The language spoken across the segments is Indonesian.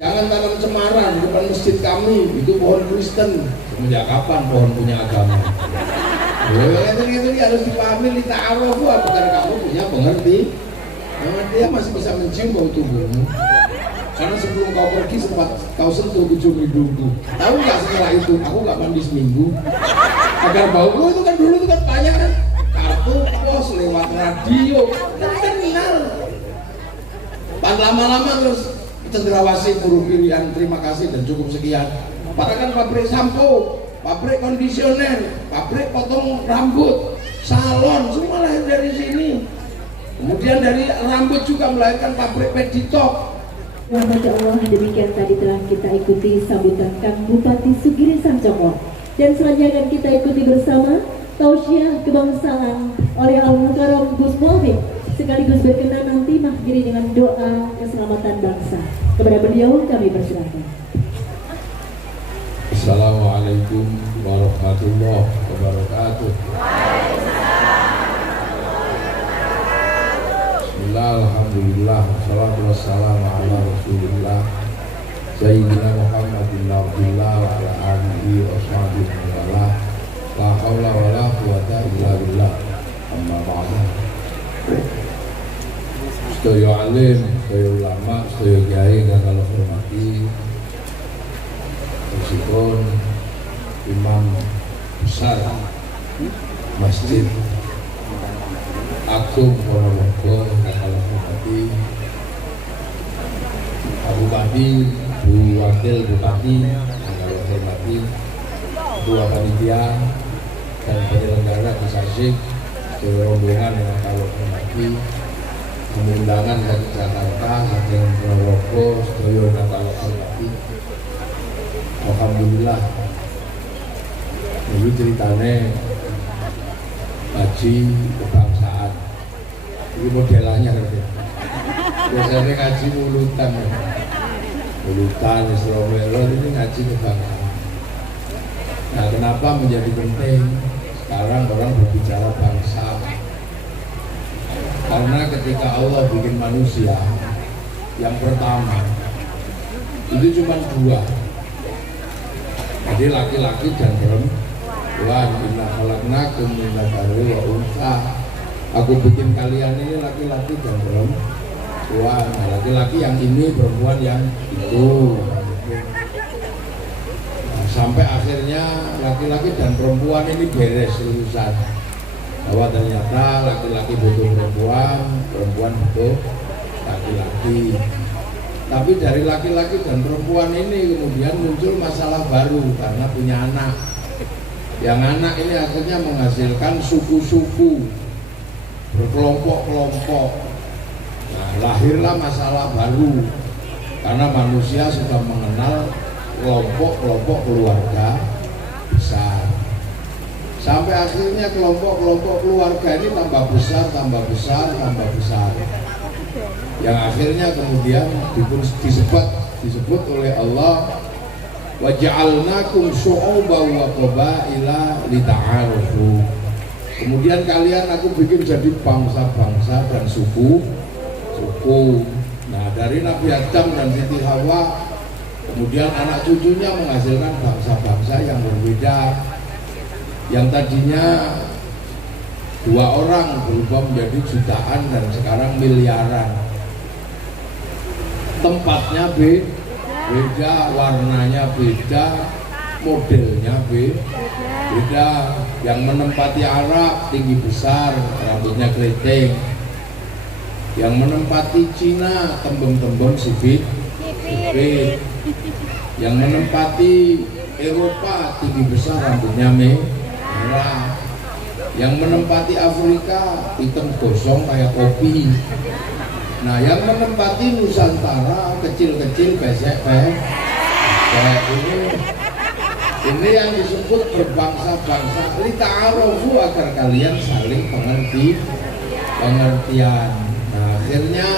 Jangan tanam cemara di depan masjid kami, itu pohon Kristen. Semenjak kapan pohon punya agama? Itu harus dipahami, lita'arofu, agar kamu punya pengertian masih bisa mencium bau tubuhmu. Karena sebelum kau pergi sempat kau sentuh ujung hidungku. Tahu nggak setelah itu aku nggak mandi seminggu. Agar bauku itu kan dulu itu kan banyak kan, kartu pos lewat radio, kan kenal. Pan lama-lama terus cendrawasih buru pilihan, terima kasih dan cukup sekian. Padahal kan pabrik sampo, pabrik kondisioner, pabrik potong rambut, salon, semua lahir dari sini. Kemudian dari rambut juga melahirkan pabrik peditop. Wah, Masya Allah, demikian tadi telah kita ikuti sambutan Kang Bupati Sugiri Sancomo. Dan selanjutnya akan kita ikuti bersama tausiah kebangsaan oleh Al-Mukarram Gus Muhammad, sekaligus berkenan nanti mengakhiri dengan doa keselamatan bangsa. Kepada beliau kami persilakan. Assalamualaikum warahmatullahi wabarakatuh. Alhamdulillah, wassalatu wassalamu ala rasulillah Sayyidina Muhammadin Abdillah wa ala alihi wa sahbihi wa la hawla wa la quwata illa billah. Amma ba'du. Sedaya alim, sedaya ulama, sedaya kiai kang kula hormati, meskipun imam besar Masjid Agung Ponorogo kalau hormati Pak Bupati, Bu Wakil Bupati kalau hormati, Ketua Panitia dan penyelenggara Kesasik, rombongan yang kalau hormati, undangan dari Jakarta, Agung Ponorogo, sedaya yang kalau hormati. Alhamdulillah, dulu ceritanya ngaji kebangsaan. Ini modelannya kan. Biasanya ngaji mulutan, Islamelo ini ngaji kebangsaan. Nah, kenapa menjadi penting sekarang orang berbicara bangsa? Karena ketika Allah bikin manusia, yang pertama itu cuma dua. Jadi laki-laki dan perempuan. Inna khalaqnakum min dzakarin wa untha. Aku bikin kalian ini laki-laki dan perempuan. Nah, laki-laki yang ini, perempuan yang itu. Nah, sampai akhirnya laki-laki dan perempuan ini beres urusan. Bahwa ternyata laki-laki butuh perempuan, perempuan butuh laki-laki. Tapi dari laki-laki dan perempuan ini kemudian muncul masalah baru karena punya anak. Yang anak ini akhirnya menghasilkan suku-suku, berkelompok-kelompok. Nah, lahirlah masalah baru karena manusia sudah mengenal kelompok-kelompok keluarga besar. Sampai akhirnya kelompok-kelompok keluarga ini tambah besar, tambah besar, tambah besar. Yang akhirnya kemudian disebut oleh Allah, wa ja'alnakum syu'uban wa qabaila lita'arufu. Kemudian kalian aku bikin jadi bangsa-bangsa dan suku. Nah, dari Nabi Adam dan Siti Hawa, kemudian anak cucunya menghasilkan bangsa-bangsa yang berbeda. Yang tadinya 2 orang berubah menjadi jutaan dan sekarang miliaran. Tempatnya beda, warnanya beda, modelnya beda. Yang menempati Arab tinggi besar, rambutnya keriting. Yang menempati Cina tembem-tembem sipit. Yang menempati Eropa tinggi besar, rambutnya merah. Yang menempati Afrika hitam gosong kayak kopi. Nah, yang menempati Nusantara kecil-kecil pesek ini yang disebut berbangsa-bangsa. Lita'arofu, agar kalian saling pengertian. Nah, akhirnya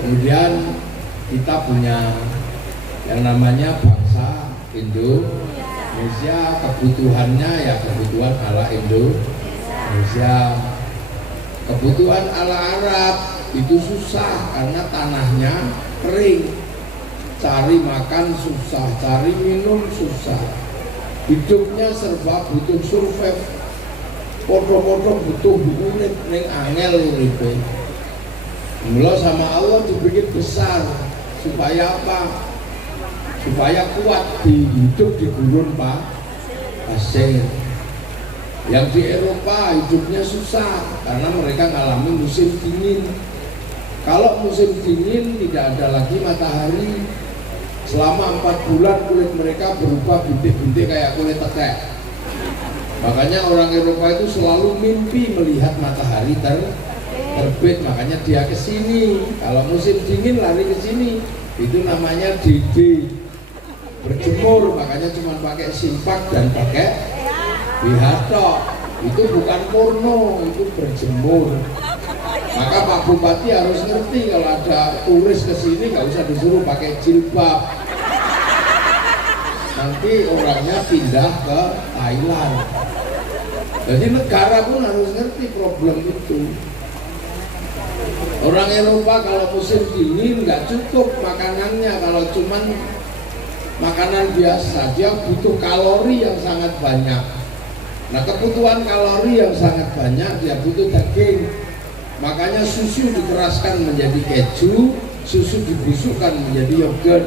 kemudian kita punya yang namanya bangsa Indonesia. Kebutuhannya ya kebutuhan ala Indonesia. Kebutuhan ala Arab itu susah karena tanahnya kering. cari makan susah, cari minum susah, hidupnya serba butuh survive, podo-podo butuh unit neng angel uripe. Mula sama Allah dibikin besar supaya apa? Supaya kuat di hidup di gurun pasir. Yang di Eropa hidupnya susah karena mereka ngalami musim dingin. Kalau musim dingin tidak ada lagi matahari. Selama 4 bulan kulit mereka berubah bintik-bintik kayak kulit tekek. Makanya orang Eropa itu selalu mimpi melihat matahari terbit, makanya dia ke sini. Kalau musim dingin lari ke sini. Itu namanya DD. Berjemur, makanya cuma pakai simpak dan pakai bihato. Itu bukan porno, itu berjemur. Maka Pak Bupati harus ngerti kalau ada turis ke sini nggak usah disuruh pakai jilbab. Nanti orangnya pindah ke Thailand. Jadi negara pun harus ngerti problem itu. Orang Eropa kalau musim dingin nggak cukup makanannya, kalau cuman makanan biasa, dia butuh kalori yang sangat banyak. Nah, kebutuhan kalori yang sangat banyak, dia butuh daging. Makanya susu dikeraskan menjadi keju, susu dibusukkan menjadi yogurt.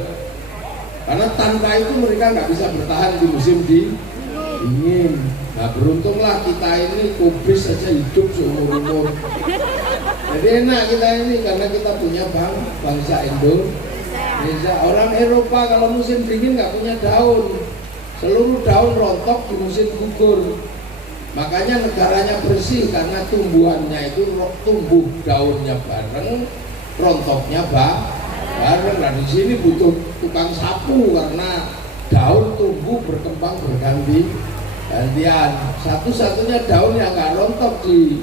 Karena tanpa itu mereka nggak bisa bertahan di musim dingin. Nah, beruntunglah kita ini kubis saja hidup seumur-umur. Jadi enak kita ini karena kita punya bangsa Indonesia. Orang Eropa kalau musim dingin nggak punya daun, seluruh daun rontok di musim gugur. Makanya negaranya bersih karena tumbuhannya itu tumbuh daunnya bareng, rontoknya bareng. Nah di sini butuh tukang sapu karena daun tumbuh berkembang bergantian. Satu-satunya daun yang nggak rontok di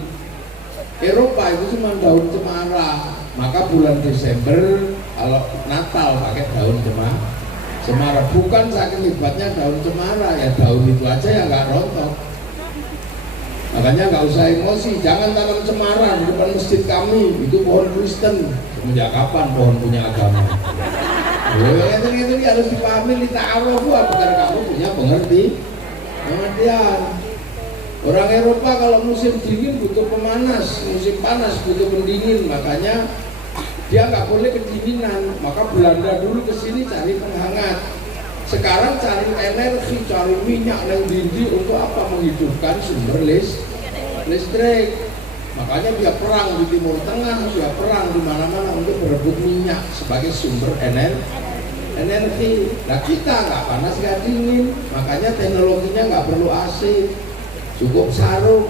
Eropa itu cuma daun cemara. Maka bulan Desember kalau Natal pakai daun cemara. Bukan saking hebatnya daun cemara, ya daun itu aja yang nggak rontok. Makanya nggak usah emosi, jangan tanam cemara di depan masjid kami, itu pohon Kristen. Semenjak kapan pohon punya agama? Itu harus dipahami di ta'aruf, bukan kamu punya pengertian. Orang Eropa kalau musim dingin butuh pemanas, musim panas butuh pendingin, makanya dia nggak boleh kedinginan. Maka Belanda dulu kesini cari penghangat. Sekarang cari energi, cari minyak yang dindi untuk apa? Menghidupkan sumber listrik. Makanya dia perang di Timur Tengah, dia perang di mana-mana untuk berebut minyak sebagai sumber energi. Nah kita nggak panas nggak dingin, makanya teknologinya nggak perlu AC, cukup sarung.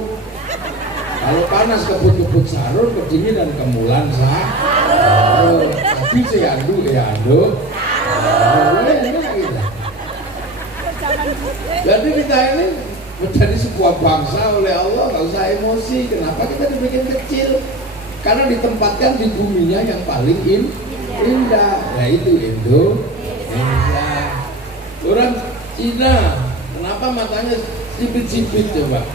Kalau panas kebut-kebut sarung, kedinginan kemulan sarung. Tapi seyandu Jadi kita ini menjadi sebuah bangsa oleh Allah, nggak usah emosi. Kenapa kita dibikin kecil? Karena ditempatkan di buminya yang paling indah, yaitu Indonesia. Orang Cina, kenapa matanya sipit-sipit coba?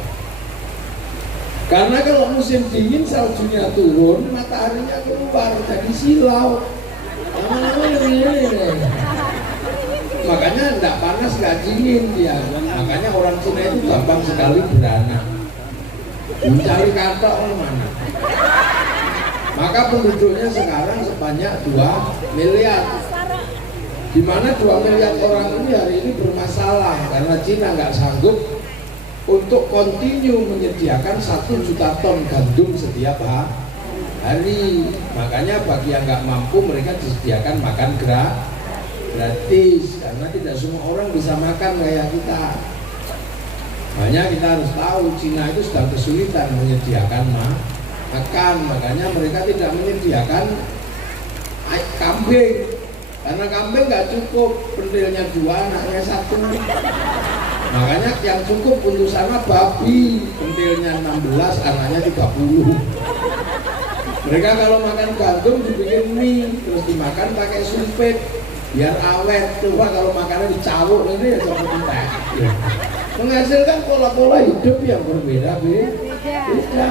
Karena kalau musim dingin saljunya turun, mataharinya keluar jadi silau. Lama-lama ini. Makanya tidak panas, nggak dingin dia. Makanya orang Cina itu gampang sekali beranak. Mencari kata mana. Maka penduduknya sekarang sebanyak 2 miliar. Di mana 2 miliar orang ini hari ini bermasalah karena Cina nggak sanggup untuk kontinu menyediakan 1 juta ton gandum setiap hari. Makanya bagi yang nggak mampu mereka disediakan makan gratis karena tidak semua orang bisa makan kayak kita. Makanya kita harus tahu Cina itu sedang kesulitan menyediakan makan. Makanya mereka tidak menyediakan kambing karena kambing nggak cukup, pentilnya 2, anaknya 1. Makanya yang cukup untuk sana babi, pentilnya 16, anaknya 30. Mereka kalau makan gandum dibikin mie, terus dimakan pakai sumpit biar awet. Coba kalau makannya dicawuk ini ya seperti teh. Menghasilkan pola-pola hidup yang berbeda-beda.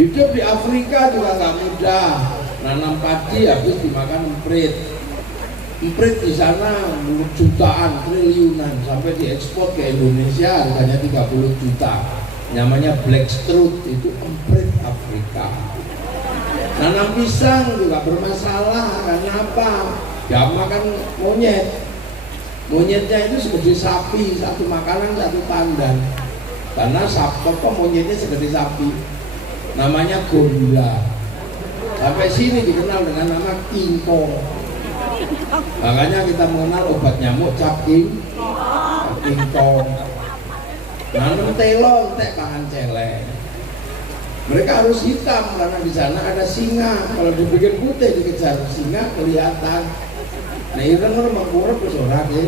Hidup di Afrika juga nggak mudah. nanam padi habis dimakan emprit. Emprit di sana jutaan, triliunan, sampai diekspor ke Indonesia harganya 30 juta. Namanya blackstrut, itu emprit Afrika. Nanam pisang juga bermasalah karena apa? Ya makan monyet. Monyetnya itu segede sapi, satu makanan satu tandan. Karena monyetnya segede sapi. Namanya gorila. Sampai sini dikenal dengan nama King Kong. Makanya kita mengenal obat nyamuk cap King Kong. Nanam telon, teh bahan celeng. Mereka harus hitam karena di sana ada singa. Kalau dibikin putih dikejar singa kelihatan. Nah itu kan mengkurep ke sorak ya.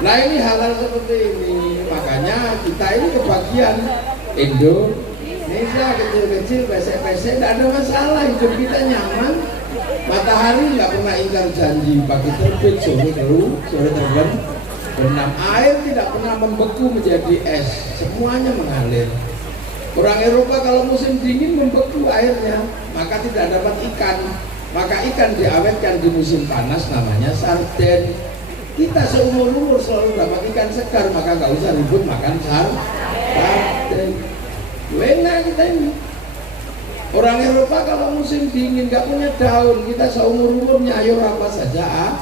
Nah ini hal-hal seperti ini. Makanya kita ini kebagian Indonesia kecil-kecil, pesek-pesek, tidak ada masalah, hidup kita nyaman. Matahari nggak pernah ingkar janji, pagi terbit, sore terbenam. Air tidak pernah membeku menjadi es, semuanya mengalir. Orang Eropa kalau musim dingin membeku airnya, maka tidak dapat ikan. Maka ikan diawetkan di musim panas, namanya sarden. Kita seumur-umur selalu dapat ikan segar, maka nggak usah ribut makan sarden. Enak kita ini. Orang Eropa kalau musim dingin nggak punya daun, kita seumur-umur nyayur apa saja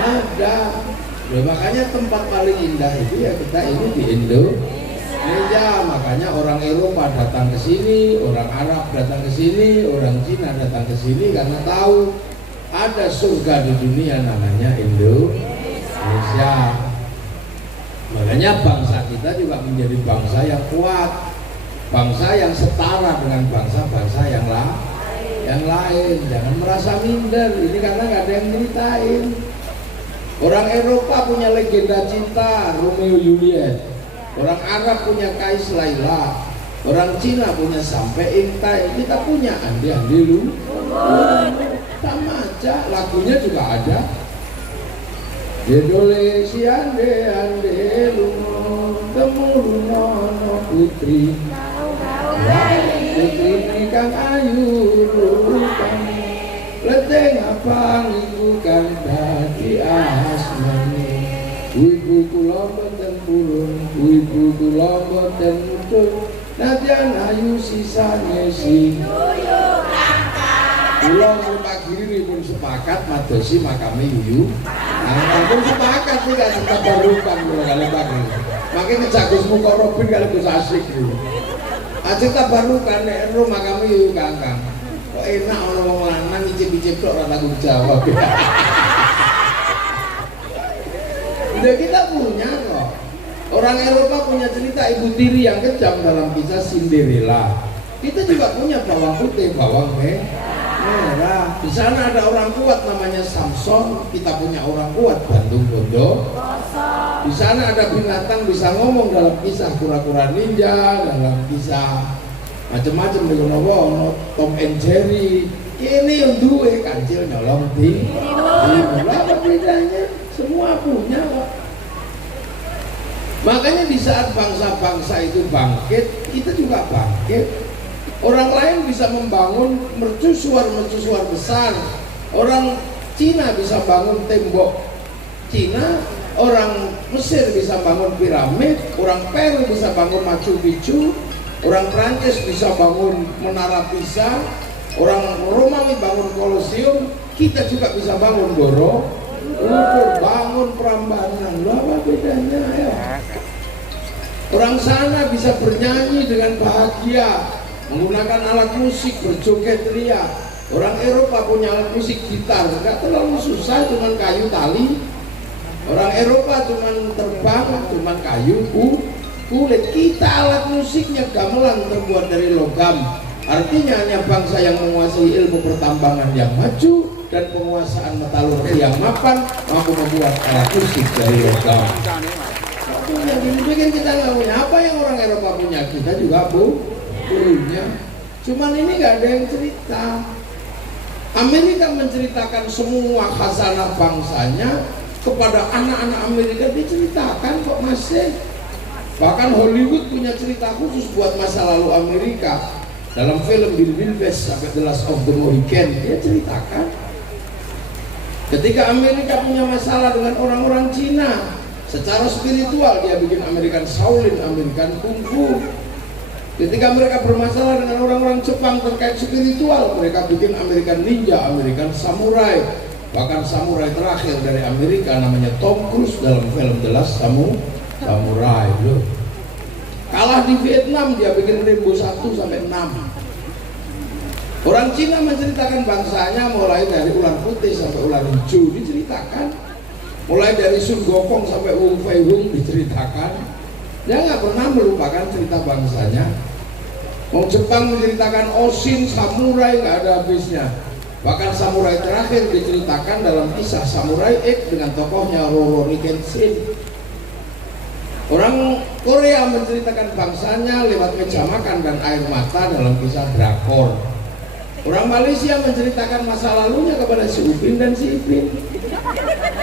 ada. Loh, makanya tempat paling indah itu ya kita ini di Indonesia. Makanya orang Eropa datang ke sini, orang Arab datang ke sini, orang Cina datang ke sini karena tahu ada surga di dunia namanya Indonesia. Makanya bangsa kita juga menjadi bangsa yang kuat, bangsa yang setara dengan bangsa-bangsa yang lain. Jangan merasa minder, ini karena nggak ada yang ceritain. Orang Eropa punya legenda cinta Romeo Juliet, orang Arab punya Kais Laila, orang Cina punya Sampai Intai, kita punya Andi Andi Lu. Sama aja, lagunya juga ada. Jedole si ande ande lumo temurunono putri, putri nikang ayu rukan, leteng apa ngikukan dadi asmani. Ibu kula mboten purun, ibu kula mboten mudhun, nadyan ayu sisane sing kula Pak Giri pun sepakat madosi makame yuyu. Nah, pun sepakat sih kan kita barukan kalau Pak Giri. Makanya kejagus muka Robin kalau Gus Asik dulu. Aja kita barukan nek ro makame yuyu Kangkang. Kok enak ono wong lanang icip-icip tok ora tanggung jawab. Udah kita punya kok. Orang Eropa punya cerita ibu tiri yang kejam dalam kisah Cinderella. Kita juga punya bawang putih, bawang merah. Di sana ada orang kuat namanya Samson. Kita punya orang kuat Bandung Bondo. Di sana ada binatang bisa ngomong dalam kisah kura-kura ninja, dalam kisah macam-macam di Wono, Tom and Jerry. Ini yang duwe kancil nyolong di apa bedanya? Semua punya kok. Makanya di saat bangsa-bangsa itu bangkit, kita juga bangkit. Orang lain bisa membangun mercusuar besar. Orang Cina bisa bangun tembok Cina, orang Mesir bisa bangun piramid, orang Peru bisa bangun Machu Picchu, orang Prancis bisa bangun Menara Pisa, orang Romawi bangun Kolosium, kita juga bisa bangun Borobudur, bangun Prambanan. Loh, apa bedanya ya? Orang sana bisa bernyanyi dengan bahagia, menggunakan alat musik, berjoget ria. Orang Eropa punya alat musik gitar, nggak terlalu susah, cuman kayu tali. Orang Eropa cuman terbang, cuman kayu kulit. Kita alat musiknya gamelan terbuat dari logam. Artinya hanya bangsa yang menguasai ilmu pertambangan yang maju dan penguasaan metalurgi yang mapan mampu membuat alat musik dari logam. Yang dibikin kita nggak punya. Apa yang orang Eropa punya kita juga punya. Cuman ini nggak ada yang cerita. Amerika menceritakan semua khazanah bangsanya kepada anak-anak Amerika, diceritakan kok masih. Bahkan Hollywood punya cerita khusus buat masa lalu Amerika. Dalam film Bill West sampai The Last of the Mohican, dia ceritakan ketika Amerika punya masalah dengan orang-orang Cina secara spiritual, dia bikin American Shaolin, American Kung Fu. Ketika mereka bermasalah dengan orang-orang Jepang terkait spiritual, mereka bikin American Ninja, American Samurai. Bahkan samurai terakhir dari Amerika namanya Tom Cruise dalam film The Last Samurai. Loh. Kalah di Vietnam, dia bikin Rambo 1 sampai 6. Orang Cina menceritakan bangsanya mulai dari ular putih sampai ular hijau diceritakan, mulai dari Sun Gokong sampai Wu Fei Hung diceritakan. Dia nggak pernah melupakan cerita bangsanya. Orang Jepang menceritakan Oshin, samurai nggak ada habisnya. Bahkan samurai terakhir diceritakan dalam kisah Samurai X dengan tokohnya Rurouni Kenshin. Orang Korea menceritakan bangsanya lewat meja makan dan air mata dalam kisah drakor. Orang Malaysia menceritakan masa lalunya kepada si Upin dan si Ipin.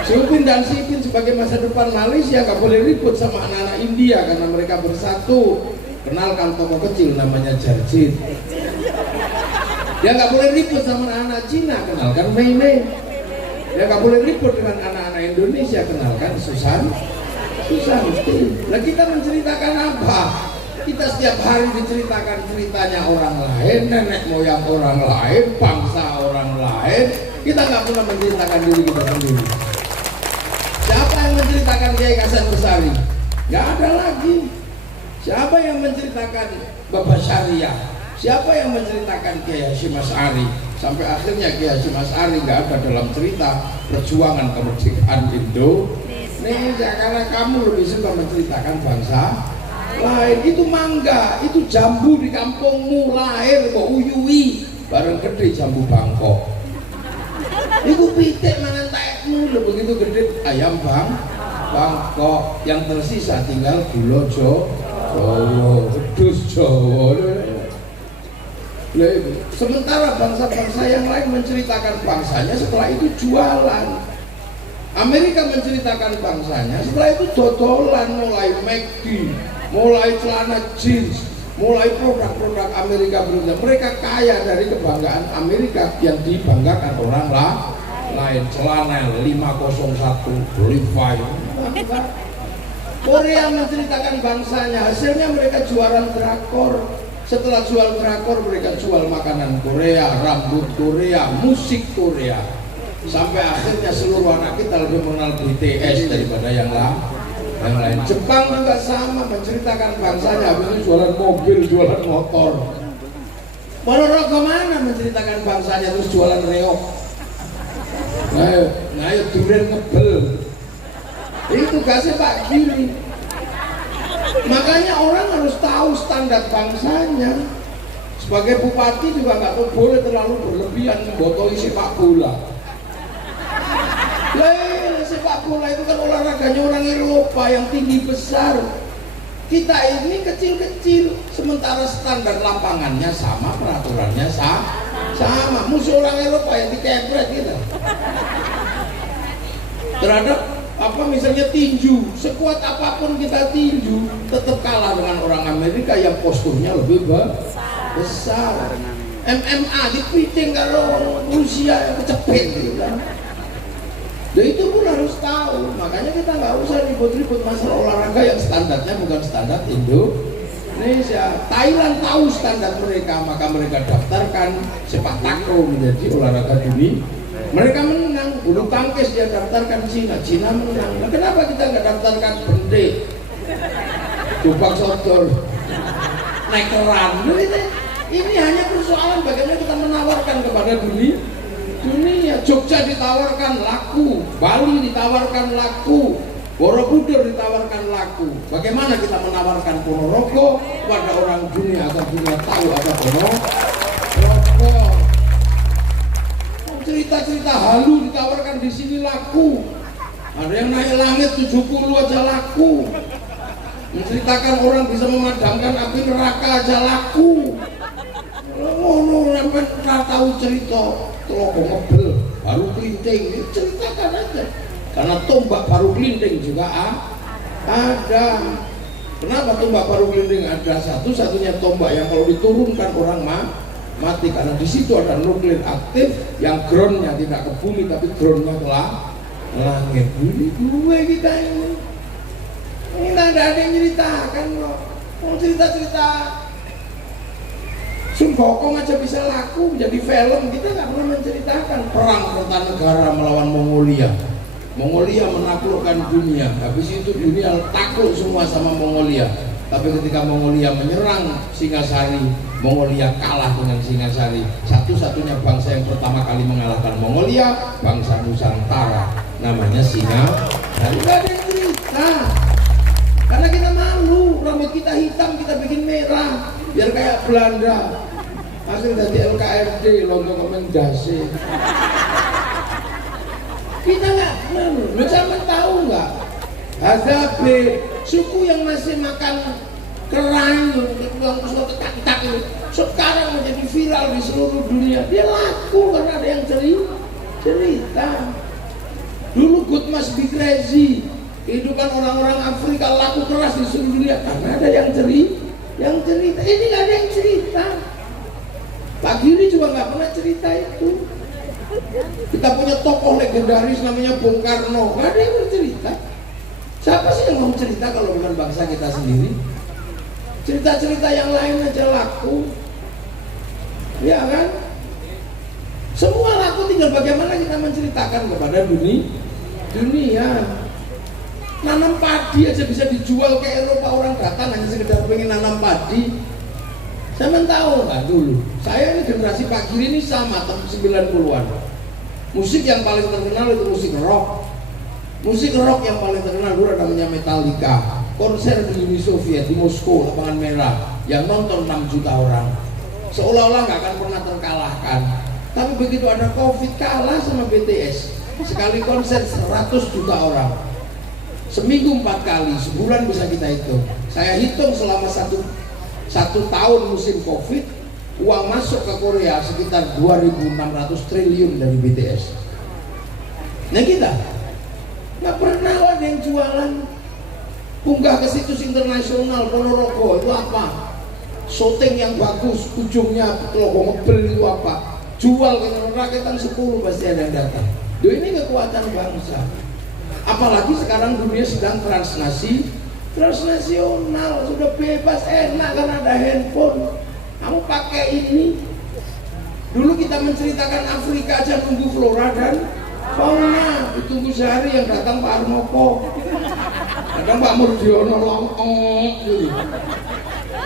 Si Upin dan si Ipin sebagai masa depan Malaysia gak boleh ribut sama anak-anak India karena mereka bersatu. Kenalkan tokoh kecil namanya Jarjit. Dia gak boleh ribut sama anak-anak Cina, kenalkan Mei Mei. Dia gak boleh ribut dengan anak-anak Indonesia, kenalkan Susan. Nah kita menceritakan apa? Kita setiap hari diceritakan ceritanya orang lain, nenek moyang orang lain, bangsa orang lain. Kita nggak pernah menceritakan diri kita sendiri. Siapa yang menceritakan Kiai Hasan Besari? Nggak ada lagi. Siapa yang menceritakan Bapak Syariah? Siapa yang menceritakan Kiai Hasyim Asy'ari? Sampai akhirnya Kiai Hasyim Asy'ari nggak ada dalam cerita perjuangan kemerdekaan Indonesia karena kamu lebih suka menceritakan bangsa lain. Itu mangga, itu jambu di kampungmu lahir kok uyui bareng gede jambu Bangkok. Iku pitik mangan taekmu lo begitu gede ayam Bangkok, yang tersisa tinggal gula Jawa, wedhus Jawa. Sementara bangsa-bangsa yang lain menceritakan bangsanya, setelah itu jualan. Amerika menceritakan bangsanya, setelah itu dodolan, mulai McD, mulai celana jeans, mulai produk-produk Amerika berubah. Mereka kaya dari kebanggaan Amerika yang dibanggakan orang lain. Celana 501 Levi's. Korea menceritakan bangsanya, hasilnya mereka jualan drakor. Setelah jual drakor, mereka jual makanan Korea, rambut Korea, musik Korea. Sampai akhirnya seluruh anak kita lebih mengenal BTS daripada yang lain. Jepang juga sama menceritakan bangsanya, habis itu jualan mobil, jualan motor. Ponorogo mana menceritakan bangsanya terus jualan reok. Ayo durian ngebel. Itu tugasnya Pak Giri. Makanya orang harus tahu standar bangsanya. Sebagai bupati juga nggak boleh terlalu berlebihan membotoli sepak bola. Sepak bola itu kan olahraganya orang Eropa yang tinggi besar. Kita ini kecil-kecil, sementara standar lapangannya sama, peraturannya sama. Musuh orang Eropa yang dikepret kita. Terhadap misalnya tinju, sekuat apapun kita tinju, tetap kalah dengan orang Amerika yang posturnya lebih besar. MMA dipiting kalau Rusia yang kecepet gitu kan. Dan itu pun harus tahu, makanya kita nggak usah ribut-ribut masalah olahraga yang standarnya bukan standar Indonesia. Thailand tahu standar mereka, maka mereka daftarkan sepak takraw menjadi olahraga dunia. Mereka menang. Bulu tangkis dia daftarkan Cina menang. Nah, kenapa kita nggak daftarkan bende, tupak sodor, naik keran? Ini hanya persoalan bagaimana kita menawarkan kepada dunia. Jogja ditawarkan laku, Bali ditawarkan laku, Borobudur ditawarkan laku. Bagaimana kita menawarkan Ponorogo kepada orang dunia agar dunia tahu apa Ponorogo? Cerita-cerita halu ditawarkan di sini laku. Ada yang naik langit 70 aja laku. Menceritakan orang bisa memadamkan api neraka aja laku. Ngono sampai tahu cerita Tlogo ngebel baru kelinting, ceritakan aja. Karena tombak baru kelinting juga ada. Kenapa tombak paru gelinding ada satu-satunya tombak yang kalau diturunkan orang mati, karena di situ ada nuklir aktif yang groundnya tidak ke bumi tapi groundnya ke langit. Ini gue kita ini nggak ada yang ceritakan kok. Mau cerita-cerita Sun Gokong aja bisa laku menjadi film, kita nggak pernah menceritakan perang Kertanegara melawan Mongolia. Mongolia menaklukkan dunia, habis itu dunia takluk semua sama Mongolia. Tapi ketika Mongolia menyerang Singasari, Mongolia kalah dengan Singasari. Satu-satunya bangsa yang pertama kali mengalahkan Mongolia, bangsa Nusantara, namanya Singasari. Nggak ada yang cerita, karena kita malu, rambut kita hitam kita bikin merah, biar kayak Belanda. Hasil dari LKRD, lontong rekomendasi. Kita nggak malu, lu zaman tahu nggak? Ada suku yang masih makan kerang yang ketak-ketak itu sekarang menjadi viral di seluruh dunia. Dia laku karena ada yang cerita. Dulu Good Must Be Crazy, kehidupan orang-orang Afrika laku keras di seluruh dunia karena ada yang cerita. Ini nggak ada yang cerita. Pak Giri juga nggak pernah cerita itu. Kita punya tokoh legendaris namanya Bung Karno, nggak ada yang bercerita. Siapa sih yang mau cerita kalau bukan bangsa kita sendiri? Cerita-cerita yang lain aja laku, ya kan? Semua laku, tinggal bagaimana kita menceritakan kepada dunia. Nanam padi aja bisa dijual ke Eropa, orang datang hanya sekedar pengen nanam padi. Saya tahu nggak dulu? Saya ini generasi Pak Giri ini sama tahun 90-an. Musik yang paling terkenal itu musik rock. Musik rock yang paling terkenal dulu namanya Metallica. Konser di Uni Soviet di Moskow, lapangan merah, yang nonton 6 juta orang. Seolah-olah nggak akan pernah terkalahkan. Tapi begitu ada COVID, kalah sama BTS. Sekali konser 100 juta orang. Seminggu 4 kali, sebulan bisa kita hitung. Saya hitung selama satu tahun musim COVID, uang masuk ke Korea sekitar 2.600 triliun dari BTS. Nah kita nggak pernah ada yang jualan. Unggah ke situs internasional Ponorogo itu apa? Syuting yang bagus, ujungnya logo ngebel itu apa? Jual ke rakyatan 10 pasti ada yang datang. Ini kekuatan bangsa. Apalagi sekarang dunia sedang transnasional, sudah bebas, enak karena ada handphone. Kamu pakai ini. Dulu kita menceritakan Afrika aja nunggu flora dan fauna, ditunggu sehari, yang datang Pak Armoko, kadang Pak Murdiono gitu.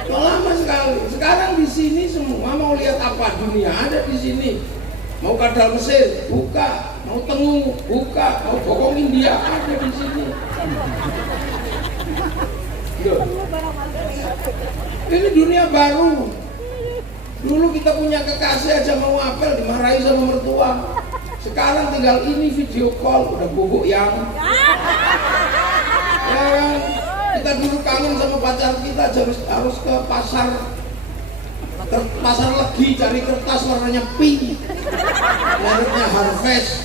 Lama sekali. Sekarang di sini semua mau lihat apa dunia ada di sini. Mau kadal Mesir, buka. Mau Tengu, buka. Mau Bokong India, ada di sini. Ini dunia baru. Dulu kita punya kekasih aja mau apel dimarahi sama mertua. Sekarang tinggal ini video call udah bubuk yang. Ya kan? Kita dulu kangen sama pacar kita harus ke pasar Legi cari kertas warnanya pink, mereknya Harvest,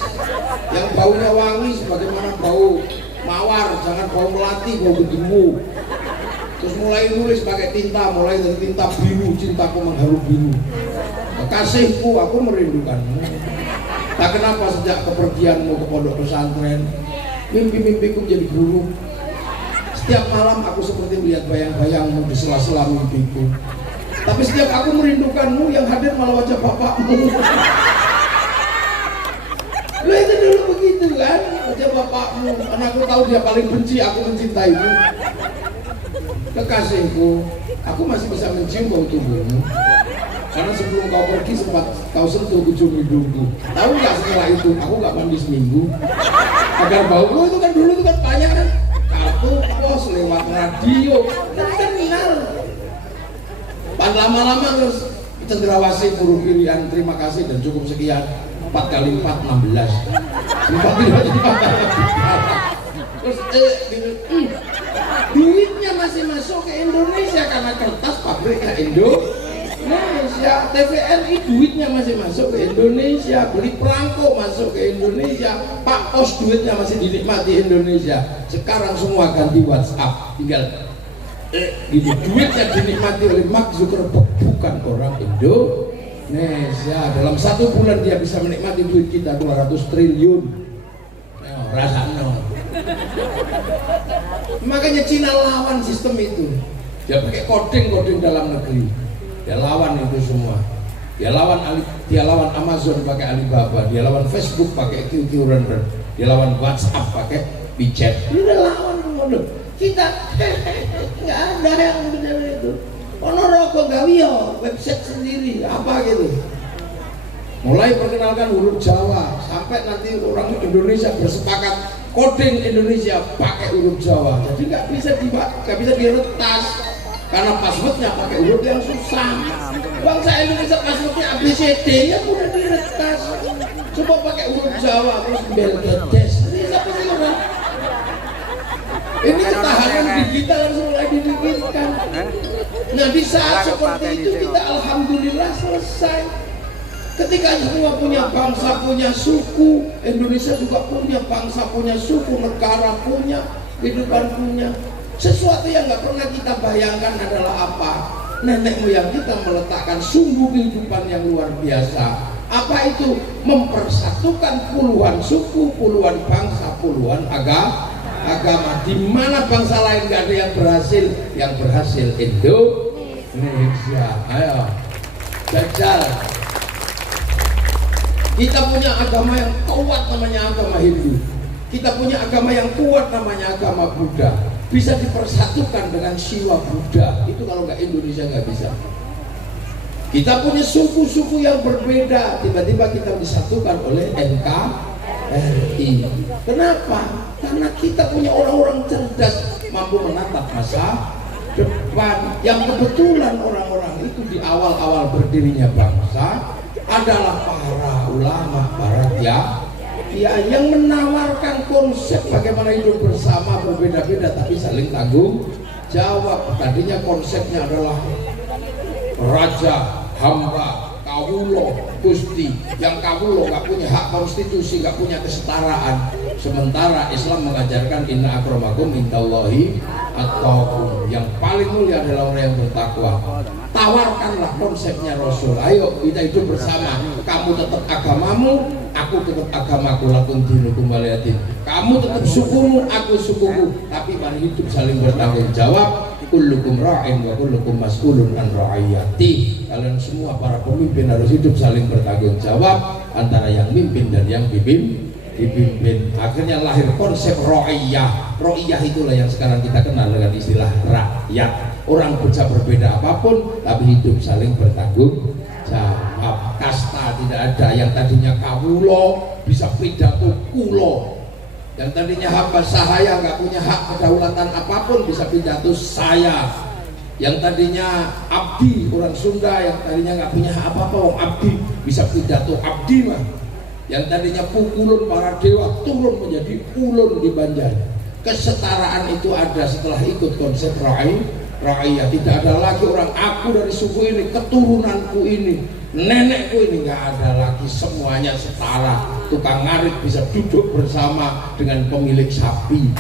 yang baunya wangi sebagaimana bau mawar, jangan bau melati, bau berdebu. Terus mulai nulis pakai tinta, mulai dari tinta biru, cintaku mengharu biru, kekasihku aku merindukanmu. Tak kenapa sejak kepergianmu ke pondok pesantren, mimpi-mimpiku menjadi buruk. Setiap malam aku seperti melihat bayang-bayangmu di sela-sela mimpiku. Tapi setiap aku merindukanmu, yang hadir malah wajah bapakmu. Lu itu dulu begitu kan, wajah bapakmu. Karena aku tahu dia paling benci aku mencintaimu. Kekasihku, aku masih bisa mencium bau tubuhmu. Karena sebelum kau pergi sempat kau sentuh ujung hidungku. Tahu nggak setelah itu aku nggak mandi seminggu. Agar bauku itu kan dulu itu kan banyak kan. Kartu pos lewat radio, kenal. Pan lama-lama terus cendrawasih burung pilihan, terima kasih dan cukup sekian. 4 kali 4 16. Sempat tidak terus duitnya masih masuk ke Indonesia karena kertas pabriknya Indonesia. TVRI duitnya masih masuk ke Indonesia, beli perangko masuk ke Indonesia, Pak Pos duitnya masih dinikmati Indonesia. Sekarang semua ganti WhatsApp, tinggal gitu. Duitnya dinikmati oleh Mark Zuckerberg, bukan orang Indonesia. Dalam 1 bulan dia bisa menikmati duit kita 200 triliun. Rasanya. Makanya Cina lawan sistem itu. Dia pakai coding dalam negeri. Dia lawan itu semua. Dia lawan Amazon pakai Alibaba, dia lawan Facebook pakai QQ Render, dia lawan WhatsApp pakai WeChat. Dia lawan semua. Kita nggak ada yang benar itu. Ono rokok gawio, website sendiri apa gitu. Mulai perkenalkan huruf Jawa sampai nanti orang Indonesia bersepakat coding Indonesia pakai huruf Jawa. Jadi nggak bisa diretas karena passwordnya pakai huruf yang susah. Bangsa Indonesia passwordnya ABCD ya udah diretas. Coba pakai huruf Jawa terus belgedes. Ini siapa sih orang? Ini ketahanan digital harus mulai dipikirkan. Nah di saat seperti itu kita alhamdulillah selesai. Ketika semua punya bangsa, punya suku, Indonesia juga punya bangsa, punya suku, negara punya, kehidupan punya. Sesuatu yang nggak pernah kita bayangkan adalah apa? Nenek moyang kita meletakkan sumbu kehidupan yang luar biasa. Apa itu? Mempersatukan puluhan suku, puluhan bangsa, puluhan agama. Di mana bangsa lain nggak ada yang berhasil, Indonesia. Ayo, jajal. Kita punya agama yang kuat namanya agama Hindu. Kita punya agama yang kuat namanya agama Buddha. Bisa dipersatukan dengan Siwa Buddha. Itu kalau nggak Indonesia nggak bisa. Kita punya suku-suku yang berbeda. Tiba-tiba kita disatukan oleh NKRI. Kenapa? Karena kita punya orang-orang cerdas, mampu menatap masa depan. Yang kebetulan orang-orang itu di awal-awal berdirinya bangsa adalah para ulama, para kiai yang menawarkan konsep bagaimana hidup bersama, berbeda-beda tapi saling tanggung jawab. Tadinya konsepnya adalah raja, hamba, kawulo, gusti. Yang kawulo nggak punya hak konstitusi, nggak punya kesetaraan. Sementara Islam mengajarkan inna akramakum indallahi atqakum. Yang paling mulia adalah orang yang bertakwa. Tawarkanlah konsepnya Rasul. Ayo kita hidup bersama. Kamu tetap agamamu, aku tetap agamaku, lakum dinukum waliyadin. Kamu tetap sukumu, aku sukuku. Tapi mari hidup saling bertanggung jawab. Kullukum ra'in wa kullukum mas'ulun an ra'iyati. Kalian semua para pemimpin harus hidup saling bertanggung jawab antara yang mimpin dan yang dipimpin. Akhirnya lahir konsep ra'iyah. Ra'iyah itulah yang sekarang kita kenal dengan istilah rakyat. Orang bisa berbeda apapun tapi hidup saling bertanggung jawab. Kasta tidak ada. Yang tadinya kawulo bisa pidato kulo. Yang tadinya hamba sahaya nggak punya hak kedaulatan apapun bisa pidato saya. Yang tadinya abdi orang Sunda yang tadinya nggak punya hak apa-apa orang abdi bisa pidato abdi mah. Yang tadinya pukulun para dewa turun menjadi ulun di Banjar. Kesetaraan itu ada setelah ikut konsep ra'iyah. Tidak ada lagi orang aku dari suku ini, keturunanku ini, nenekku ini, nggak ada lagi, semuanya setara. Tukang ngarit bisa duduk bersama dengan pemilik sapi.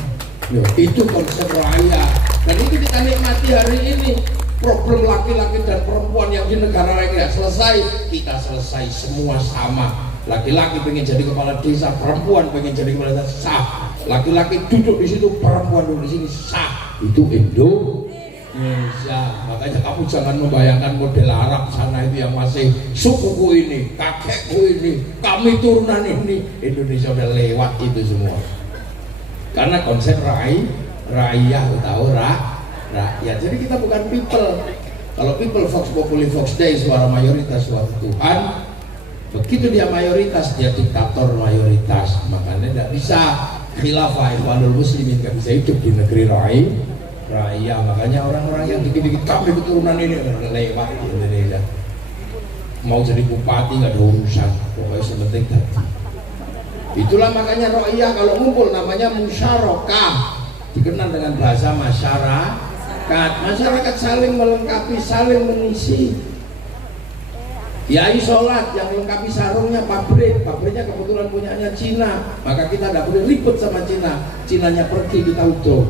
Itu konsep ra'iyah. Dan itu kita nikmati hari ini. Problem laki-laki dan perempuan yang di negara lain tidak selesai, kita selesai semua sama. Laki-laki pengen jadi kepala desa, perempuan pengen jadi kepala desa, sah. Laki-laki duduk di situ, perempuan duduk di sini, sah. Itu Indonesia. Makanya kamu jangan membayangkan model Arab sana itu yang masih sukuku ini, kakekku ini, kami turunan ini. Indonesia udah lewat itu semua. Karena konsep ra'iyah atau rakyat. Jadi kita bukan people. Kalau people vox populi vox dei, suara mayoritas suara Tuhan. Begitu dia mayoritas, dia diktator mayoritas. Makanya tidak bisa khilafah ikhwanul muslimin, nggak bisa hidup di negeri raya. Makanya orang-orang yang dikit-dikit kami keturunan ini lewat di Indonesia. Mau jadi bupati nggak ada urusan, pokoknya sepenting tadi. Itulah makanya ra'iyah kalau ngumpul namanya musyarakah, dikenal dengan bahasa masyarakat. Masyarakat saling melengkapi, saling mengisi. Kiai sholat yang melengkapi sarungnya pabriknya kebetulan punyanya Cina, maka kita tidak boleh ribet sama Cina. Cinanya pergi kita utuh.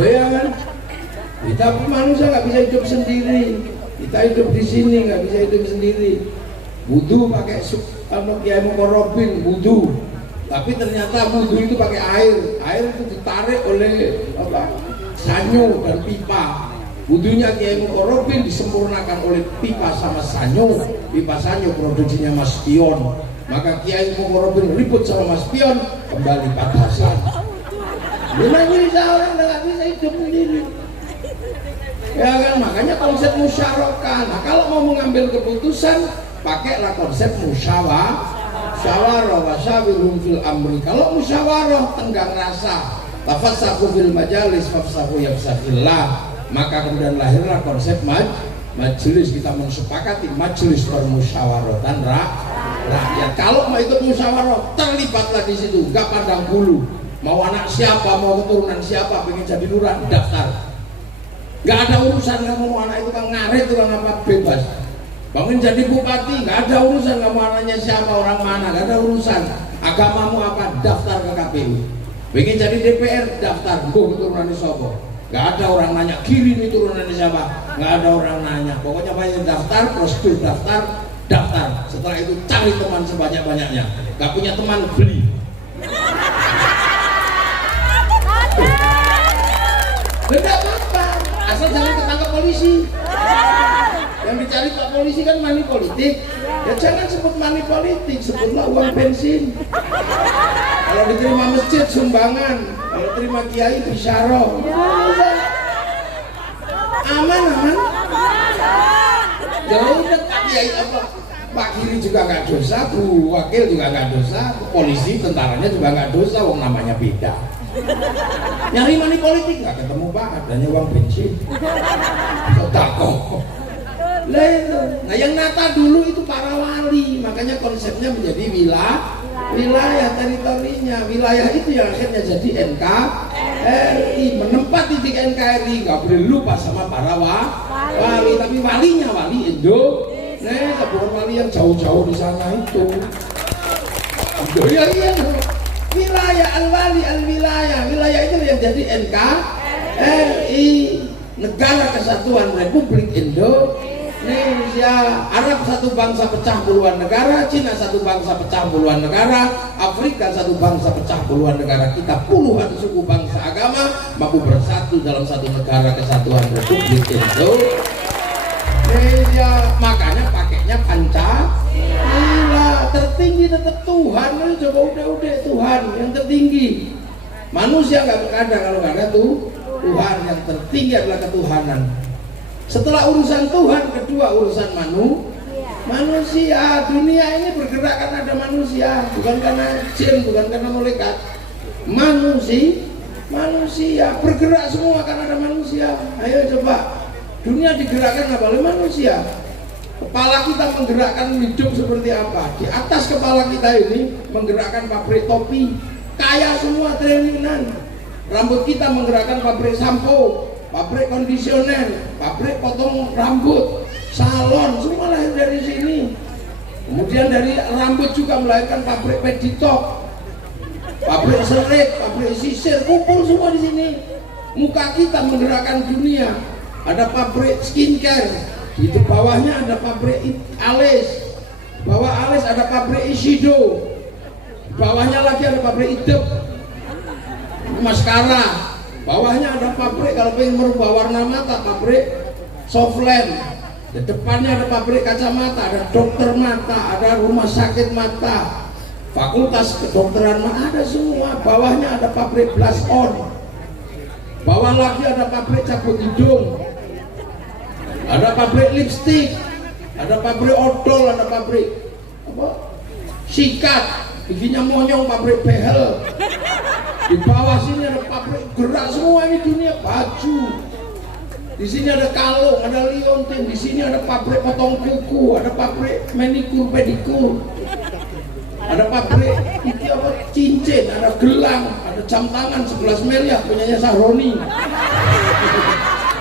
Ya kan? Kita manusia nggak bisa hidup sendiri. Kita hidup di sini nggak bisa hidup sendiri. Wudu pakai Kiai Mukarrabin wudu, tapi ternyata wudu itu pakai air. Air itu ditarik oleh sanyo dan pipa. Wudunya Kiai Mukarrabin disempurnakan oleh pipa sama sanyo. Pipa sanyo produksinya Mas Pion. Maka Kiai Mukarrabin ribut sama Mas Pion, kembali patasan. Memang bisa orang nggak bisa hidup sendiri. Ya kan, makanya konsep musyawarah. Nah, kalau mau mengambil keputusan, pakailah konsep musyawarah wasyawirhum fil amri. Kalau musyawarah tenggang rasa, tafassahu fil majalis fafsahu yafsahillah. Maka kemudian lahirlah konsep majelis. Kita mensepakati majelis permusyawaratan rakyat. Kalau mau ikut musyawarah, terlibatlah di situ, nggak pandang bulu. Mau anak siapa, mau keturunan siapa, pengen jadi lurah, daftar. Nggak ada urusan kamu mau anak itu kan ngaret, itu kan apa, bebas. Bangun jadi bupati, nggak ada urusan kamu anaknya siapa, orang mana, nggak ada urusan. Agamamu apa, daftar ke KPU. Pengen jadi DPR, daftar. Gue keturunan sopo. Nggak ada orang nanya kiri ini turunan siapa, nggak ada orang nanya. Pokoknya banyak daftar, prosedur daftar. Setelah itu cari teman sebanyak-banyaknya. Nggak punya teman, beli. Beda apa? Asal jangan ketangkap polisi. Yang dicari Pak polisi kan money politik. Ya jangan sebut money politik, sebutlah uang bensin. Kalau diterima masjid sumbangan, kalau terima kiai bisyarah. Aman. Ya udah, Pak kiai apa? Pak Kiri juga nggak dosa, Bu Wakil juga nggak dosa, polisi tentaranya juga nggak dosa, wong namanya beda. Nyari money politik nggak ketemu Pak, adanya uang bensin. Sedekah. Nah yang nata dulu itu para wali, makanya konsepnya menjadi wilayah teritorinya. Wilayah itu yang akhirnya jadi NKRI, menempat titik NKRI. Nggak boleh lupa sama para wali, tapi walinya wali Indonesia, bukan wali yang jauh-jauh di sana itu. Iya. Wilayah al-wali wilayah itu yang jadi NKRI, Negara Kesatuan Republik Indonesia. Arab satu bangsa pecah puluhan negara, Cina satu bangsa pecah puluhan negara, Afrika satu bangsa pecah puluhan negara. Kita puluhan suku bangsa agama mampu bersatu dalam satu negara kesatuan Republik Indonesia. Makanya pakainya Pancasila. Tertinggi tetap Tuhan. Coba udah Tuhan yang tertinggi. Manusia nggak ada kalau nggak ada Tuhan. Yang tertinggi adalah ketuhanan. Setelah urusan Tuhan, kedua urusan manusia. Dunia ini bergerak karena ada manusia, bukan karena jin, bukan karena malaikat. Manusia bergerak semua karena ada manusia. Ayo coba, dunia digerakkan oleh manusia. Kepala kita menggerakkan hidup seperti apa? Di atas kepala kita ini menggerakkan pabrik topi, kaya semua triliunan. Rambut kita menggerakkan pabrik sampo, pabrik kondisioner, pabrik potong rambut, salon, semua lahir dari sini. Kemudian dari rambut juga melahirkan pabrik peditop, pabrik serit, pabrik sisir, kumpul semua di sini. Muka kita menggerakkan dunia. Ada pabrik skincare, di bawahnya ada pabrik alis, bawah alis ada pabrik Ishido, bawahnya lagi ada pabrik Idep, maskara. Bawahnya ada pabrik kalau pengen merubah warna mata, pabrik Softland. Di depannya ada pabrik kacamata, ada dokter mata, ada rumah sakit mata, fakultas kedokteran mata, ada semua. Bawahnya ada pabrik Blast On. Bawah lagi ada pabrik cabut hidung, ada pabrik lipstick, ada pabrik odol, ada pabrik sikat, bikinnya monyong, pabrik behel. Di bawah sini ada pabrik gerak semua, ini dunia baju. Di sini ada kalung, ada liontin, di sini ada pabrik potong kuku, ada pabrik manikur pedikur, ada pabrik cincin, ada gelang, ada jam tangan 11 miliar punyanya Sahroni.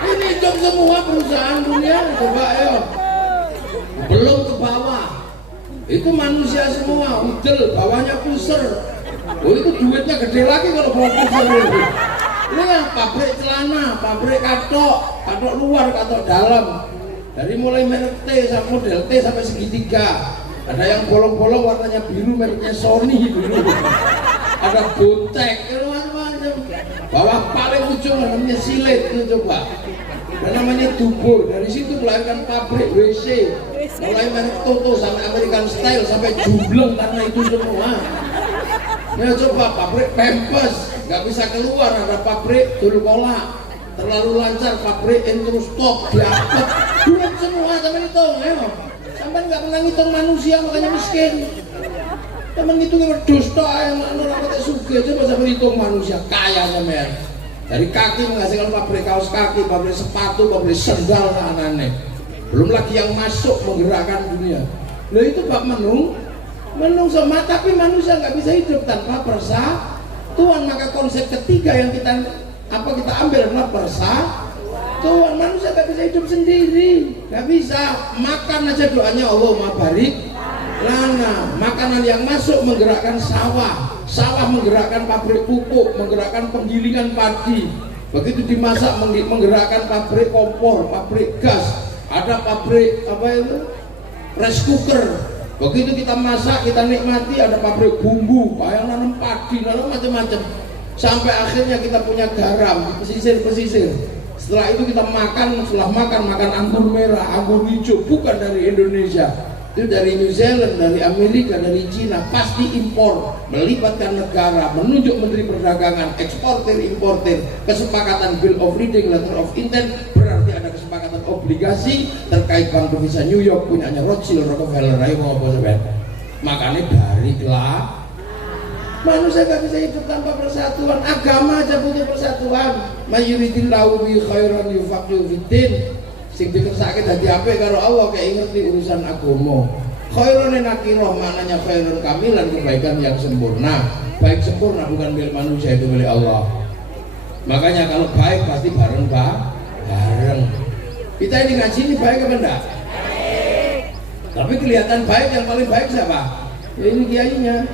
Ini hidup semua perusahaan dunia, coba ayo. Belum ke bawah, itu manusia semua, udel, bawahnya pusar. Oh itu duitnya gede lagi kalau bawa pusar itu. Ini ya pabrik celana, pabrik katok luar, katok dalam. Dari mulai merek T sampai model T sampai segitiga. Ada yang bolong-bolong warnanya biru, mereknya Sony dulu. Ada botek, macam-macam. Bawah paling ujung namanya silet itu coba. Dan namanya dubur. Dari situ melahirkan pabrik WC. Mulai merek Toto sampai American Style sampai jumbleng karena itu semua. Ya coba pabrik Pampers nggak bisa keluar, ada pabrik dulu kolak terlalu lancar, pabrik intro stop diapet duit semua sampai hitung ya. Sampai nggak pernah ngitung manusia makanya miskin. Sampai ngitungnya berdusta yang orang kata suge coba sampai hitung manusia kaya sampai. Dari kaki menghasilkan pabrik kaos kaki, pabrik sepatu, pabrik sendal aneh-aneh. Belum lagi yang masuk menggerakkan dunia. Loh itu bab menung sama, tapi manusia nggak bisa hidup tanpa persatuan. Maka konsep ketiga yang kita ambil adalah persatuan. Manusia nggak bisa hidup sendiri, nggak bisa. Makan aja doanya Allahumma barik lana. Makanan yang masuk menggerakkan sawah menggerakkan pabrik pupuk, menggerakkan penggilingan padi. Begitu dimasak menggerakkan pabrik kompor, pabrik gas, ada pabrik rice cooker. Begitu kita masak, kita nikmati, ada pabrik bumbu, yang nanam padi, nanam macam-macam. Sampai akhirnya kita punya garam, pesisir. Setelah itu kita makan, makan anggur merah, anggur hijau, bukan dari Indonesia. Itu dari New Zealand, dari Amerika, dari Cina, pasti impor, melibatkan negara, menunjuk Menteri Perdagangan, eksportir, importir, kesepakatan Bill of Rights, Letter of Intent, berarti ada kesepakatan obligasi terkait Bank Devisa New York punyanya Rothschild, Rockefeller, ayo mau apa sebenarnya. Makanya baliklah. Manusia gak bisa hidup tanpa persatuan. Agama aja butuh persatuan. Mayuridillahu bi khairan yufaqihu fiddin. Sing dikersake dadi apik karo Allah kayak ngerti urusan agama. Khairun nakirah maknanya khairun kamilan, kebaikan yang sempurna. Baik sempurna bukan milik manusia, itu milik Allah. Makanya kalau baik pasti bareng. Kita ini ngaji ini baik apa enggak? Baik. Tapi kelihatan baik, yang paling baik siapa? Ya ini kiainya.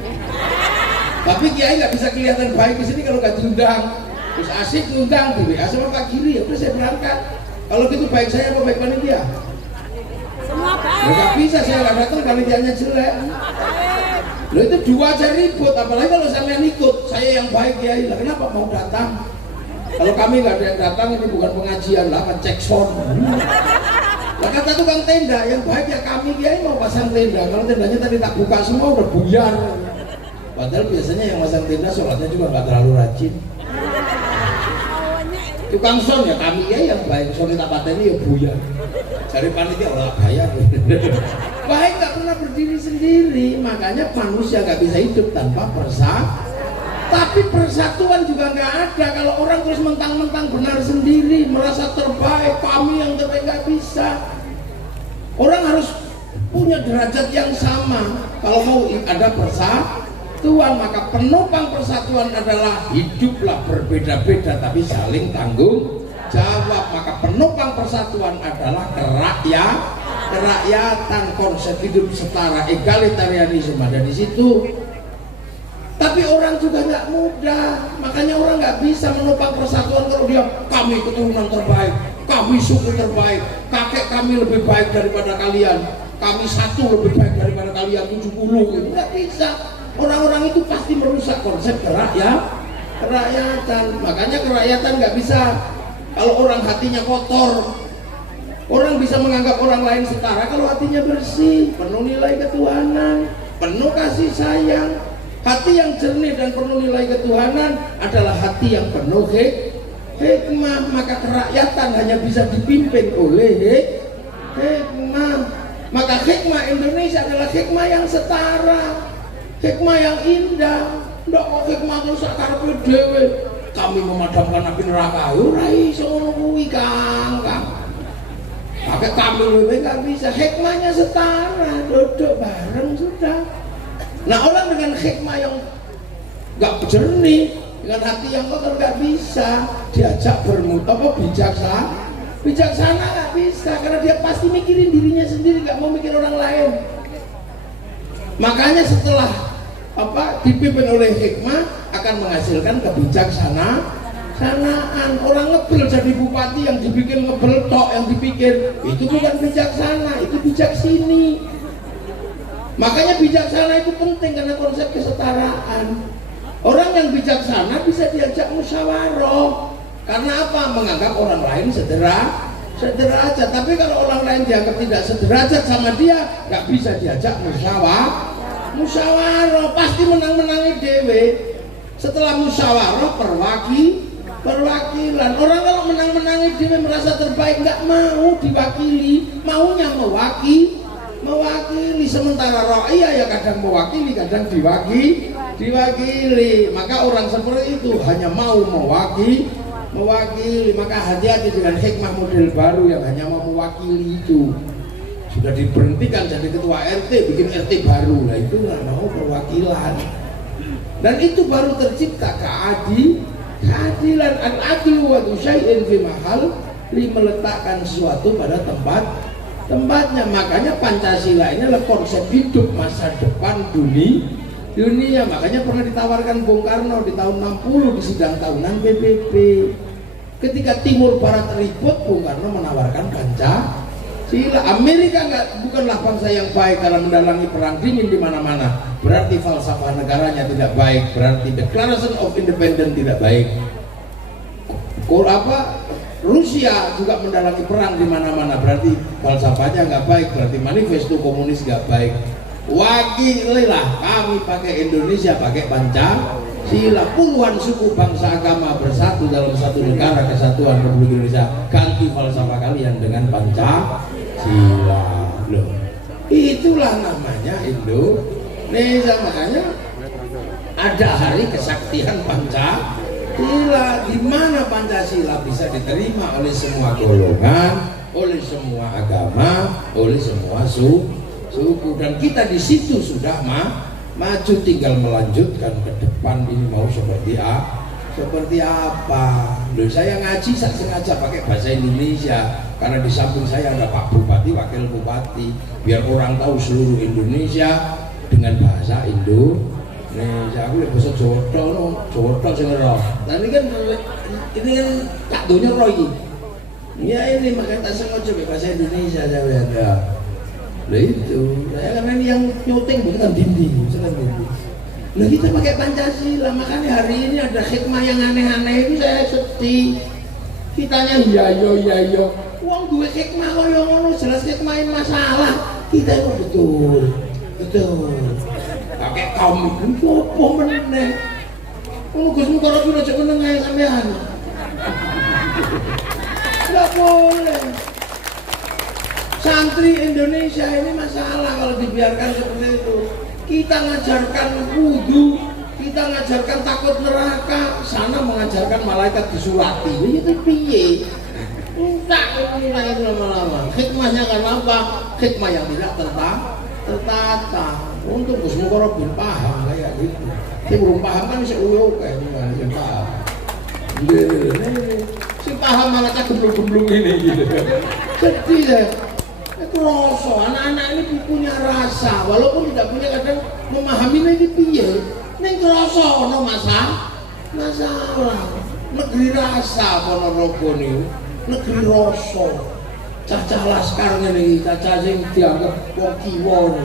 Tapi kiai nggak bisa kelihatan baik di sini kalau nggak diundang. Terus asik diundang di WA sama Pak Giri, ya udah saya berangkat. Kalau gitu baik saya apa baik panitia? Semua baik. Nggak bisa, saya nggak datang, panitianya jelek. Loh itu dua aja ribut, apalagi kalau sampean ikut, saya yang baik kiai. Lah kenapa mau datang? Kalau kami nggak ada yang datang, ini bukan pengajian lah, cek sound. Lah kata tukang tenda, yang baik ya kami kiai mau pasang tenda. Kalau tendanya tadi tak buka semua udah buyar. Padahal biasanya yang pasang tenda sholatnya juga nggak terlalu rajin. Tukang son ya kami ya yang baik, son tak pateni ya buyar. Cari panitia orang bayar. Baik nggak pernah berdiri sendiri, makanya manusia nggak bisa hidup tanpa persatuan. Tapi persatuan juga nggak ada kalau orang terus mentang-mentang benar sendiri, merasa terbaik, kami yang terbaik, nggak bisa. Orang harus punya derajat yang sama. Kalau mau ada persatuan, maka penopang persatuan adalah hiduplah berbeda-beda tapi saling tanggung jawab. Maka penopang persatuan adalah kerakyatan, konsep hidup setara, egalitarianisme ada di situ. Tapi orang juga nggak mudah, makanya orang nggak bisa menopang persatuan kalau dia kami keturunan terbaik, kami suku terbaik, kakek kami lebih baik daripada kalian, kami satu lebih baik daripada kalian 70 gitu. Nggak bisa. Orang-orang itu pasti merusak konsep kerakyatan. Makanya kerakyatan nggak bisa kalau orang hatinya kotor. Orang bisa menganggap orang lain setara kalau hatinya bersih, penuh nilai ketuhanan, penuh kasih sayang. Hati yang jernih dan penuh nilai ketuhanan adalah hati yang penuh hikmah. Maka kerakyatan hanya bisa dipimpin oleh hikmah. Maka hikmah Indonesia adalah hikmah yang setara, hikmah yang indah. Ndak kok hikmah terus karepe dhewe. Kami memadamkan api neraka. Ora iso ngono kuwi, Kang. Pakai kami lebih nggak bisa. Hikmahnya setara, duduk bareng sudah. Nah orang dengan hikmah yang nggak jernih, dengan hati yang kotor nggak bisa diajak bijaksana nggak bisa, karena dia pasti mikirin dirinya sendiri, nggak mau mikir orang lain. Makanya setelah dipimpin oleh hikmah akan menghasilkan Sanaan. Orang ngebel jadi bupati yang dibikin ngebel tok, yang dipikir itu bukan bijaksana, itu bijak sini. Makanya bijaksana itu penting karena konsep kesetaraan. Orang yang bijaksana bisa diajak musyawarah. Karena apa? Menganggap orang lain sederajat. Tapi kalau orang lain dianggap tidak sederajat sama dia, nggak bisa diajak musyawarah. Pasti menang-menangi dewe. Setelah musyawarah perwakilan. Orang kalau menang-menangi dewe merasa terbaik, nggak mau diwakili, maunya mewakili. Sementara rakyat ya kadang mewakili, kadang diwakili. Maka orang seperti itu hanya mau mewakili. Maka hati-hati dengan hikmah model baru yang hanya mau mewakili itu. Sudah diberhentikan jadi ketua RT, bikin RT baru. Nah itu nggak mau perwakilan. Dan itu baru tercipta keadilan. Al-adlu wa syai'in fi mahal, meletakkan sesuatu pada tempatnya. Makanya Pancasila ini adalah konsep hidup masa depan dunia. Makanya pernah ditawarkan Bung Karno di tahun 60 di sidang tahunan PBB. Ketika Timur Barat ribut, Bung Karno menawarkan Pancasila. Amerika bukanlah bangsa yang baik karena mendalangi perang dingin di mana-mana. Berarti falsafah negaranya tidak baik. Berarti Declaration of Independence tidak baik. Rusia juga mendalangi perang di mana-mana. Berarti falsafahnya nggak baik. Berarti manifesto komunis nggak baik. Wakililah kami pakai Indonesia, pakai Pancasila. Puluhan suku bangsa agama bersatu dalam satu negara kesatuan Republik Indonesia. Ganti falsafah kalian dengan Pancasila. Loh, itulah namanya Indonesia. Makanya ada hari kesaktian Pancasila, di mana Pancasila bisa diterima oleh semua golongan, oleh semua agama, oleh semua suku. Dan kita di situ sudah maju, tinggal melanjutkan ke depan. Ini mau seperti apa? Loh, saya ngaji sengaja pakai bahasa Indonesia karena di samping saya ada Pak Bupati, Wakil Bupati, biar orang tahu seluruh Indonesia dengan bahasa Indonesia. Aku lihat bahasa Jawa tok sing ora. Nah ini kan tak dunia roy. Ya ini makanya tak sengaja pakai bahasa Indonesia saya ada. Nah itu, karena ini yang nyuting bukan dinding. Nah kita pakai Pancasila, makanya hari ini ada hikmah yang aneh-aneh itu saya sedih. Kitanya iya yo. Uang duit hikmah kok yang ngono, jelas hikmahin masalah. Kita itu betul. Pakai kaum itu apa meneh? Gus Mukara sudah cek meneng ae sampean. Enggak boleh. Santri Indonesia ini masalah kalau dibiarkan seperti itu. Kita ngajarkan wudu, kita ngajarkan takut neraka, sana mengajarkan malaikat disurati. Itu piye? Enggak, mulai lama-lama. Hikmahnya kan apa? Hikmah yang tidak tertata. Untuk Gus Mukara bin paham kayak gitu. Saya belum paham kan bisa uyuk kayak gimana sih paham. Si paham malah gemblung-gemblung ini gitu. Sedih deh. Itu rasa, anak-anak ini punya rasa, walaupun tidak punya kadang memahami ini piye. Ning rasa ono masalah. Negeri rasa Ponorogo niku, negeri rasa. Cacah laskar ngene iki, cacah sing dianggap wong kiwa,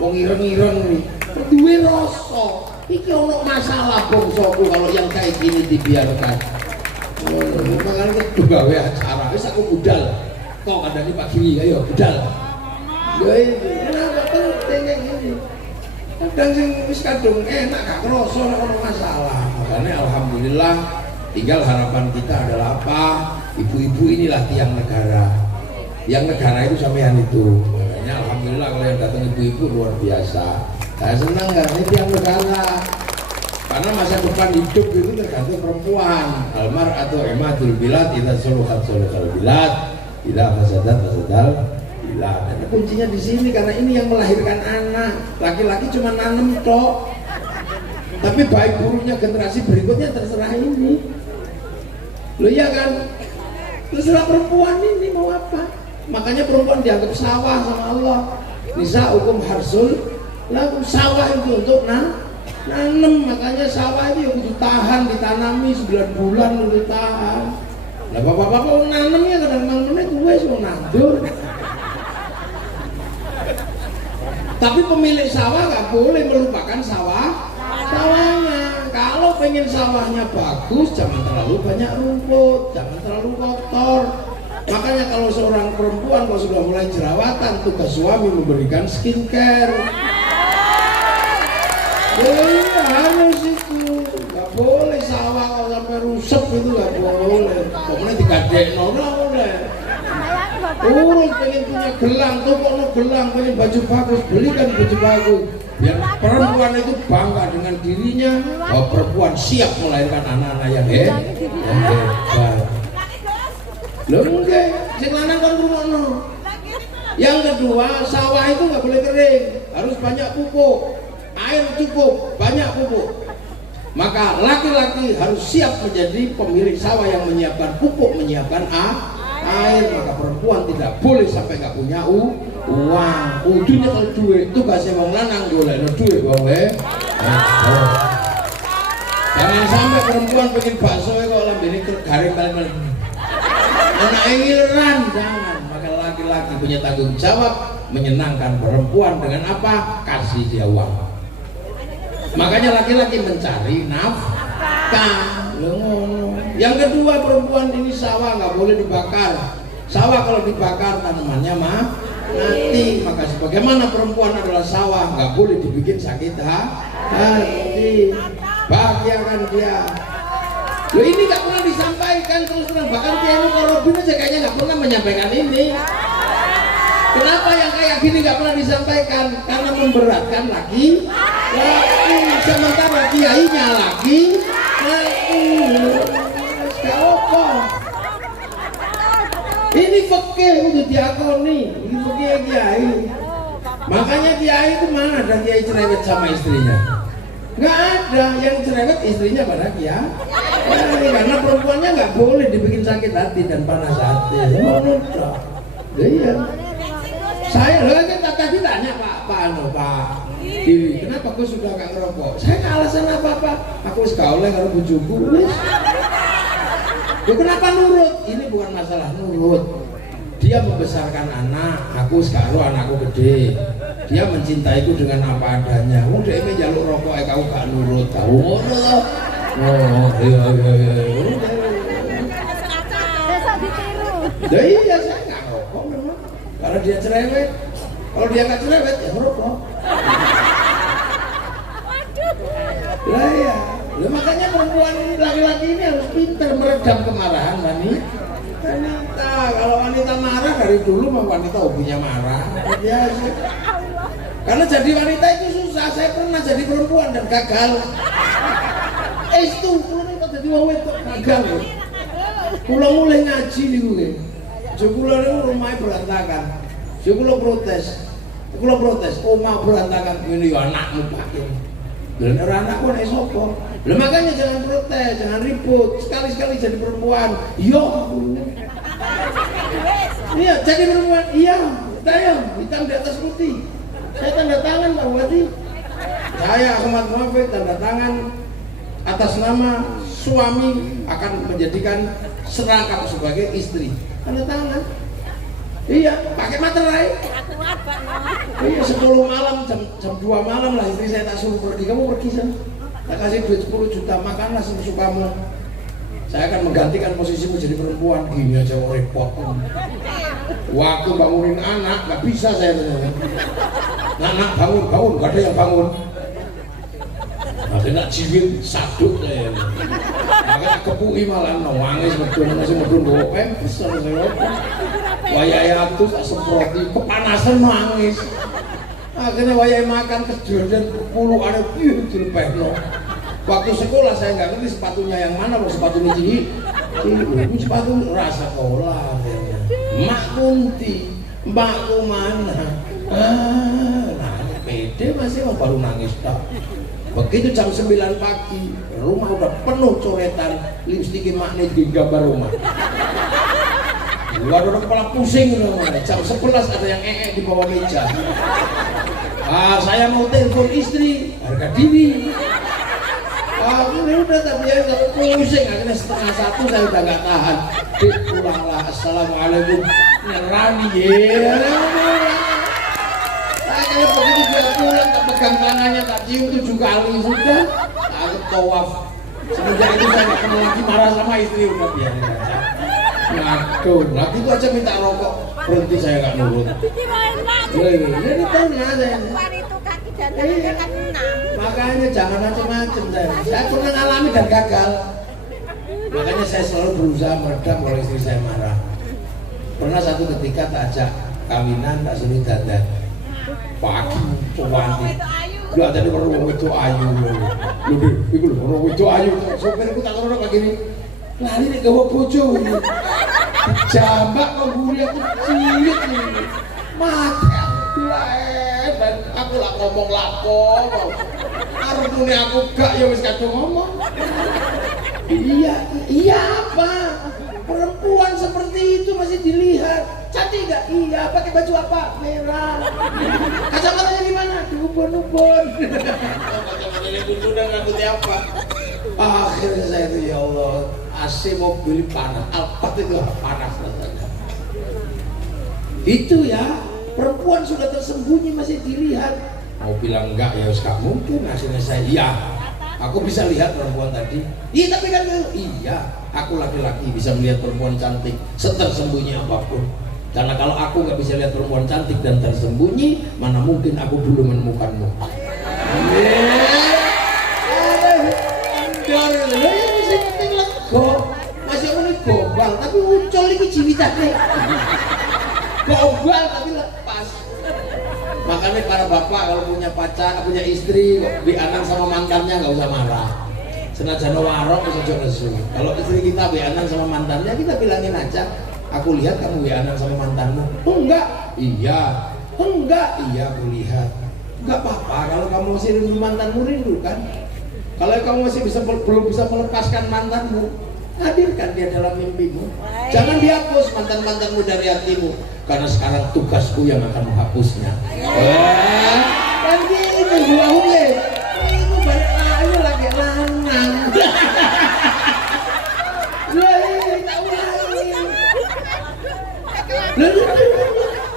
wong ireng-ireng iki. Duwe rasa. Iki ono masalah bangsaku kalau yang kayak gini dibiarkan. Makanya itu gawe acara, wis aku budal. Kok ada di Pak Giri, ayo budal. Ya itu, kenapa penting kayak gini? Kadang sing wis kadung enak gak kroso nek ono masalah. Makanya alhamdulillah tinggal harapan kita adalah apa? Ibu-ibu inilah tiang negara. Yang negara itu sampean itu. Makanya alhamdulillah kalau yang datang ibu-ibu luar biasa. Saya senang kan ini tiang negara. Karena masa depan hidup itu tergantung perempuan. Almar atau ematul bilad idza suluhat sulukal bilad. Bila fasadat bila. Dan kuncinya di sini karena ini yang melahirkan anak. Laki-laki cuma nanem tok. Tapi baik buruknya generasi berikutnya terserah ini. Loh iya kan? Terserah perempuan ini mau apa? Makanya perempuan dianggap sawah sama Allah. Nisa hukum harsul lakum, sawah itu untuk nanem. Makanya sawah itu yang ditahan, ditanami 9 bulan ditahan. Lah bapak-bapak nanemnya kadang-kadang meneh wis nandur. Tapi pemilik sawah nggak boleh melupakan sawahnya. Kalau pengen sawahnya bagus, jangan terlalu banyak rumput, jangan terlalu kotor. Makanya kalau seorang perempuan kalau sudah mulai jerawatan, tugas suami memberikan skincare. Iya harus itu, nggak boleh sawah kalau sampai rusak itu nggak boleh. Pokoknya digadekno ora boleh. Urus pengen punya gelang, tokono gelang, pengen baju bagus, belikan baju bagus. Biar perempuan itu bangga dengan dirinya bahwa perempuan siap melahirkan anak-anak yang hebat. Loh enggak, sing lanang kan rumono. Yang kedua, sawah itu nggak boleh kering, harus banyak pupuk, air cukup, banyak pupuk. Maka laki-laki harus siap menjadi pemilik sawah yang menyiapkan pupuk, menyiapkan air. Maka perempuan tidak boleh sampai nggak punya uang. Udunya kalau duit itu kasih wong lanang golekno duit wae. Jangan sampai perempuan bikin bakso kok lambene garing paling anak ngileran, jangan. Maka laki-laki punya tanggung jawab menyenangkan perempuan dengan apa? Kasih dia uang. Makanya laki-laki mencari nafkah. Yang kedua, perempuan ini sawah nggak boleh dibakar. Sawah kalau dibakar tanamannya mati. Maka sebagaimana perempuan adalah sawah, nggak boleh dibikin sakit hati. Bahagiakan dia. Loh ini nggak pernah disampaikan terus terang, bahkan Kiai Mukarrabin aja kayaknya nggak pernah menyampaikan ini. Kenapa yang kayak gini nggak pernah disampaikan? Karena memberatkan laki. Sementara kiainya laki. Apa? Ini fikih untuk diakoni. Ini fikih kiai. Makanya kiai itu mana ada kiai cerewet sama istrinya? Nggak ada, yang cerewet istrinya pada kiai. Karena perempuannya nggak boleh dibikin sakit hati dan panas hati. Iya. Saya lagi tadi tanya Pak Diri, kenapa aku sudah nggak ngerokok? Saya nggak alasan apa-apa. Aku sekolah kalau bujuku. Ya kenapa nurut? Ini bukan masalah nurut. Dia membesarkan anak, aku sekarang anakku gede. Dia mencintaiku dengan apa adanya. Udah ini jalur rokok, kau gak nurut. Tahu loh. Oh iya. Ya iya saya nggak rokok memang. Karena dia cerewet. Kalau dia nggak cerewet ya ngerokok. Lah ya. Ya, makanya perempuan ini, laki-laki ini harus pintar meredam kemarahan wanita. Kalau wanita marah dari dulu mah wanita hobinya marah. Biasa. Karena jadi wanita itu susah. Saya pernah jadi perempuan dan gagal. Itu pulang kok jadi wong wedok gagal. Pulang mulai ngaji niku nggih. Jekulo niku rumahnya berantakan. Jekulo protes. Omah berantakan ngene ya anakmu pakai. Dan anakku nek sapa? Lah makanya jangan protes, jangan ribut. Sekali-sekali jadi perempuan. Iya, jadi perempuan. Iya, saya hitam di atas putih. Saya tanda tangan Pak Bupati. Saya Ahmad Muhammad tanda tangan atas nama suami akan menjadikan serangkap sebagai istri. Tanda tangan. Iya, pakai materai. Iya, 10 malam, jam 2 malam lah istri saya tak suruh pergi. Kamu pergi sana. Tak kasih duit 10 juta, makanlah sesukamu. Saya akan menggantikan posisimu jadi perempuan. Gini aja repot. Waktu bangunin anak, gak bisa saya tanya. Anak bangun, gak ada yang bangun. Akhirnya jiwit sadut saya. Akhirnya kepui malah nangis masih medun bawa pempes sama saya. Wayai aku tak semproti, kepanasan nangis. Akhirnya wayai makan kejodohan puluh ada dilepehno. Waktu sekolah saya nggak ngerti sepatunya yang mana, sepatu ini sepatu rasa sekolah. Mak Kunti, mbakku mana? Pede masih baru nangis tak. Begitu jam 9 pagi, rumah udah penuh coretan lipstik magnet di gambar rumah. Waduh kepala pusing udah. Jam 11 ada yang di bawah meja. Saya mau telepon istri, harga diri. Aku ini udah tapi ya pusing, akhirnya setengah satu saya udah gak tahan. Pulanglah, assalamualaikum, nyerani ya. Saya begitu dia pulang, tak pegang tangannya, tak cium 7 kali sudah. Aku tawaf. Semenjak itu saya gak pernah lagi marah sama istri, udah biarin aja. Ngaduh, lagi itu aja minta rokok, berhenti saya gak nurut. Ini tanya saya. Makanya jangan macam-macam saya pernah alami dan gagal. Makanya saya selalu berusaha meredam kalau istri saya marah. Pernah satu ketika tak ajak kawinan, tak suruh dandan pagi, cuanti lu ada di warung itu ayu itu warung itu ayu sopirku tak ngerti kayak gini lari nih gawa bojo jambak ngeburi aku cilik nih mati aku dan aku lah ngomong lapo artinya aku gak ya wis kadung ngomong iya apa perempuan seperti itu masih dilihat cantik gak? Iya, pakai baju apa? Merah. Kacamatanya di mana? Di ubun-ubun. Kacamatanya di ubun dan rambutnya apa? Akhirnya saya itu ya Allah, AC mobil panas, Alphard itu panas rasanya. Itu ya, perempuan sudah tersembunyi masih dilihat. Mau bilang enggak ya, gak mungkin. Akhirnya saya iya. Aku bisa lihat perempuan tadi. Iya tapi kan iya, aku laki-laki bisa melihat perempuan cantik setersembunyi apapun. Karena kalau aku nggak bisa lihat perempuan cantik dan tersembunyi, mana mungkin aku belum menemukanmu. Masih menit gobal, tapi muncul ini jiwitannya. Gobal tapi lepas. Makanya para bapak kalau punya pacar, punya istri, bianan sama mantannya nggak usah marah. Senajan warok bisa lesu. Kalau istri kita bianan sama mantannya, kita bilangin aja. Aku lihat kamu bianan sama mantanmu. Enggak. Iya. Enggak. Iya aku lihat. Enggak apa-apa kalau kamu masih rindu mantanmu, rindu kan. Kalau kamu masih belum bisa melepaskan mantanmu, hadirkan dia dalam mimpimu. Jangan dihapus mantan-mantanmu dari hatimu. Karena sekarang tugasku yang akan menghapusnya. Kan gitu gua hule. Itu balik ayo lagi lanang.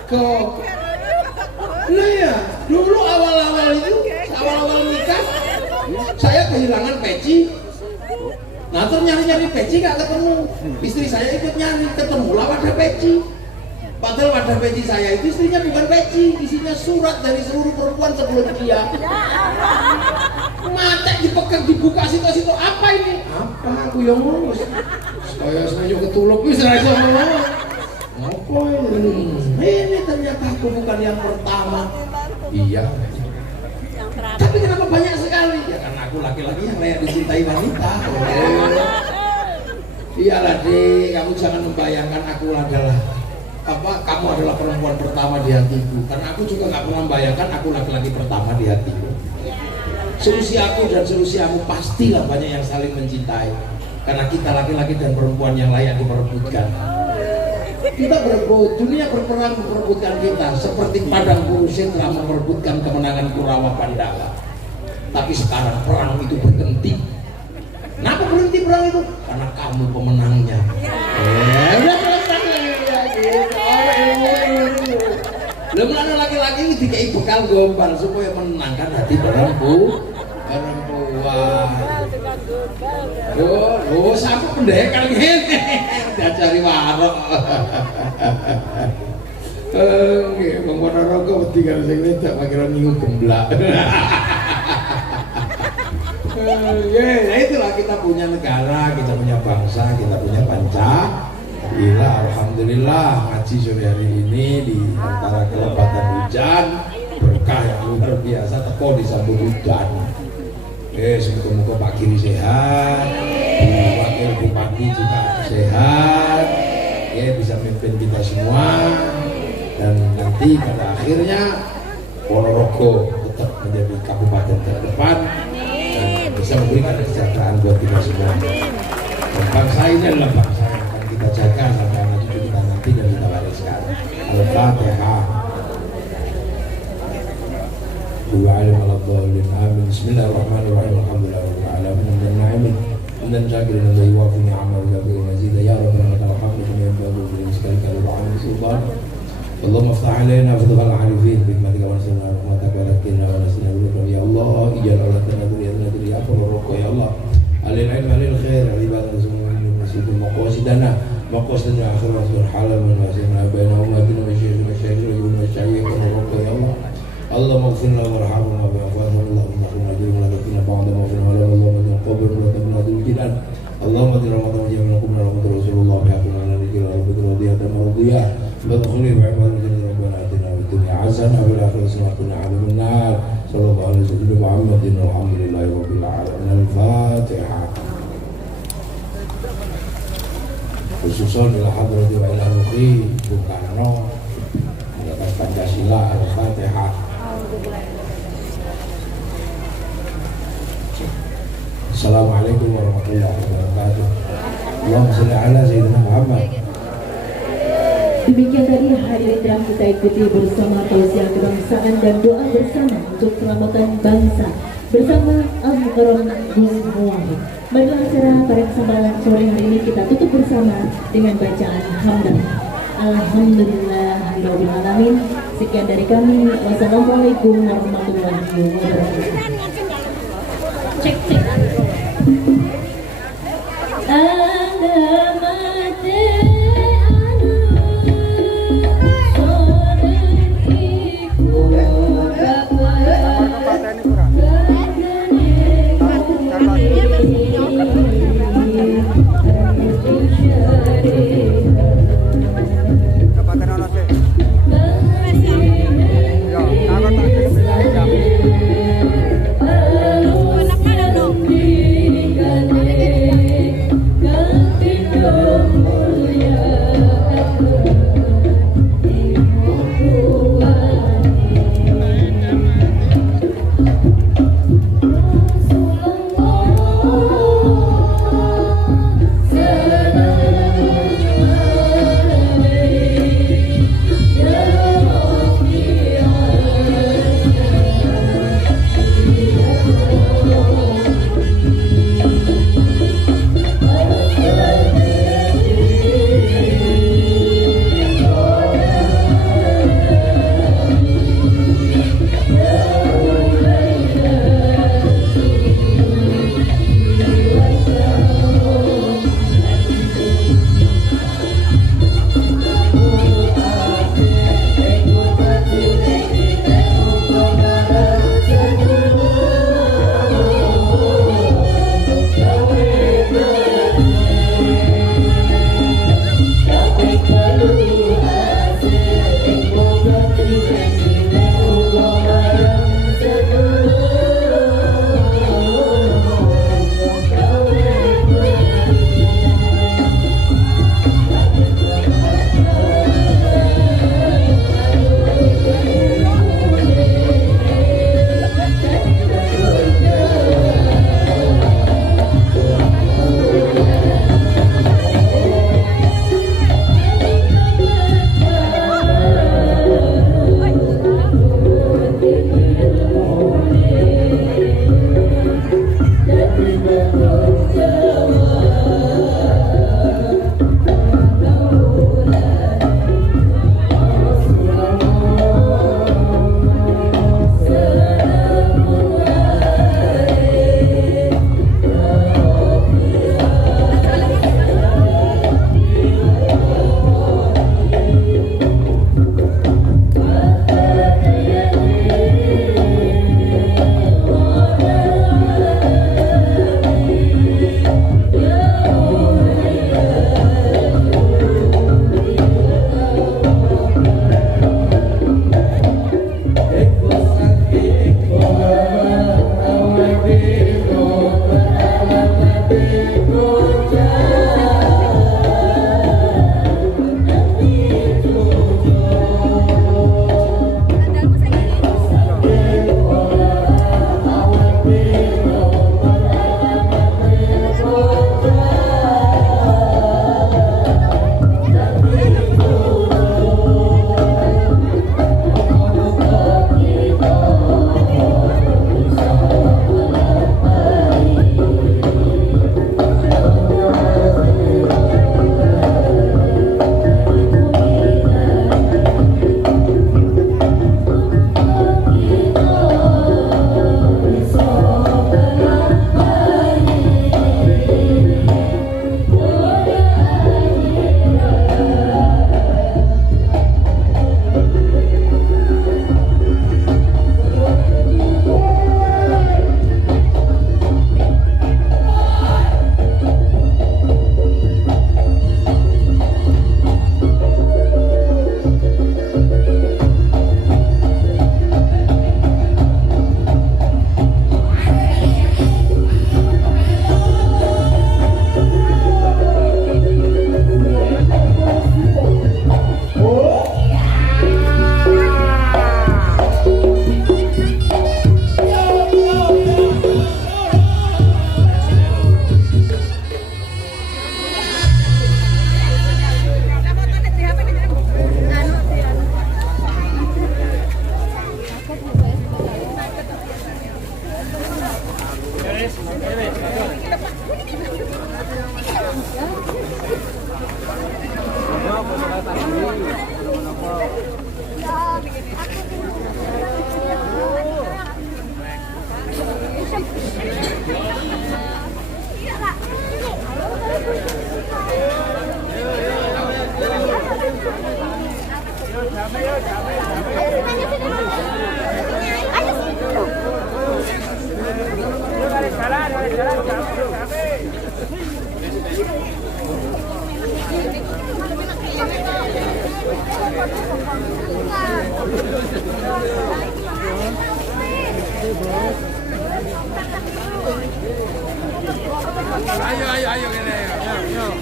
Kok ya dulu awal-awal nikah saya kehilangan peci. Nah terus nyari-nyari peci gak ketemu. Istri saya ikut nyari, ketemulah wadah peci. Padahal wadah peci saya itu istrinya bukan peci, isinya surat dari seluruh perempuan sebelum dia. Mata dipegang, dibuka situ-situ, apa ini? Apa aku yang ngurus? Saya semuanya ketuluk, wis ra iso ngomong. Apa ini ternyata aku bukan yang pertama. Iya. Tapi kenapa banyak sekali? Ya karena aku laki-laki yang layak dicintai wanita. Iyalah dek, kamu jangan membayangkan aku adalah kamu adalah perempuan pertama di hatiku. Karena aku juga nggak pernah membayangkan aku laki-laki pertama di hatiku. Seusiaku dan seusiamu pastilah banyak yang saling mencintai. Karena kita laki-laki dan perempuan yang layak diperebutkan. Kita berebut, dunia berperang memperebutkan kita seperti padang Kurusin telah memperebutkan kemenangan Kurawa Pandava. Tapi sekarang perang itu berhenti. Kenapa berhenti perang itu? Karena kamu pemenangnya. Belum ada laki-laki ini dikai bekal gombal supaya menenangkan hati perempuan. Oh, sampai pendekar gini diajari warok. Nggih, wong Ponorogo wedi karo sing wedok pakiran minggu gemblak. Ya itulah kita punya negara, kita punya bangsa, kita punya Pancasila. Alhamdulillah ngaji sore hari ini di antara kelebatan hujan berkah yang luar biasa teko disambut hujan. Semoga Pak Kiri sehat, Wakil Bupati juga sehat, bisa memimpin kita semua, dan nanti pada akhirnya Ponorogo tetap menjadi kabupaten terdepan dan bisa memberikan kesejahteraan buat kita semua. Dan bangsa ini adalah bangsa yang akan kita jaga sampai anak cucu kita nanti dan kita wariskan. Al-Fatihah. وعلم على الضالين آمين. بسم الله الرحمن الرحيم. الحمد لله رب العالمين. من النعيم من شاكر لا يوافي نعمه ويكفي مزيدا يا رب لك الحمد كما ينبغي لمسكنك الرحمن سلطان. اللهم افتح علينا فتح العارفين بحكمتك ونسلنا رحمتك وذكرنا ونسلنا بلوكا يا الله. اجعل اولادنا ذريتنا ذرية الرق يا الله. على العلم على الخير عبادنا سمعنا المسجد مقاصدنا مقاصدنا اخر رسول حلال من واسعنا بينهم وبين مشايخ مشايخ ومشايخ الرق يا الله. اللهم اغفر لنا وارحمنا وبعفونا اللهم اغفر لنا وذكرنا بعد ما غفرنا له اللهم اجعل قبر وتبنا ذو الجلال. اللهم اجعل رمضان جميعا قبل رمضان رسول الله بحقنا على ذكر ربك رضية مرضية فادخلي بعباد الجنة. ربنا اتنا في الدنيا حسنة وفي الآخرة حسنة وقنا عذاب النار. صلى الله عليه وسلم محمد والحمد لله رب العالمين. الفاتحة. Khususon ila hadrati wa ila ruhi Bung Karno mendapat Pancasila. Al-Fatihah. Assalamualaikum warahmatullahi wabarakatuh. Allahumma shalli ala Sayyidina Muhammad. Demikian tadi hadirin yang kita ikuti bersama tausiah kebangsaan dan doa bersama untuk keselamatan bangsa bersama Al-Mukarram Gus Muwahhid. Marilah acara pada kesempatan sore hari ini kita tutup bersama dengan bacaan hamdan. Alhamdulillahirabbil alamin. Sekian dari kami. Wassalamualaikum warahmatullahi wabarakatuh. Cek. Anak mana dong? Ayo gini. Yuk.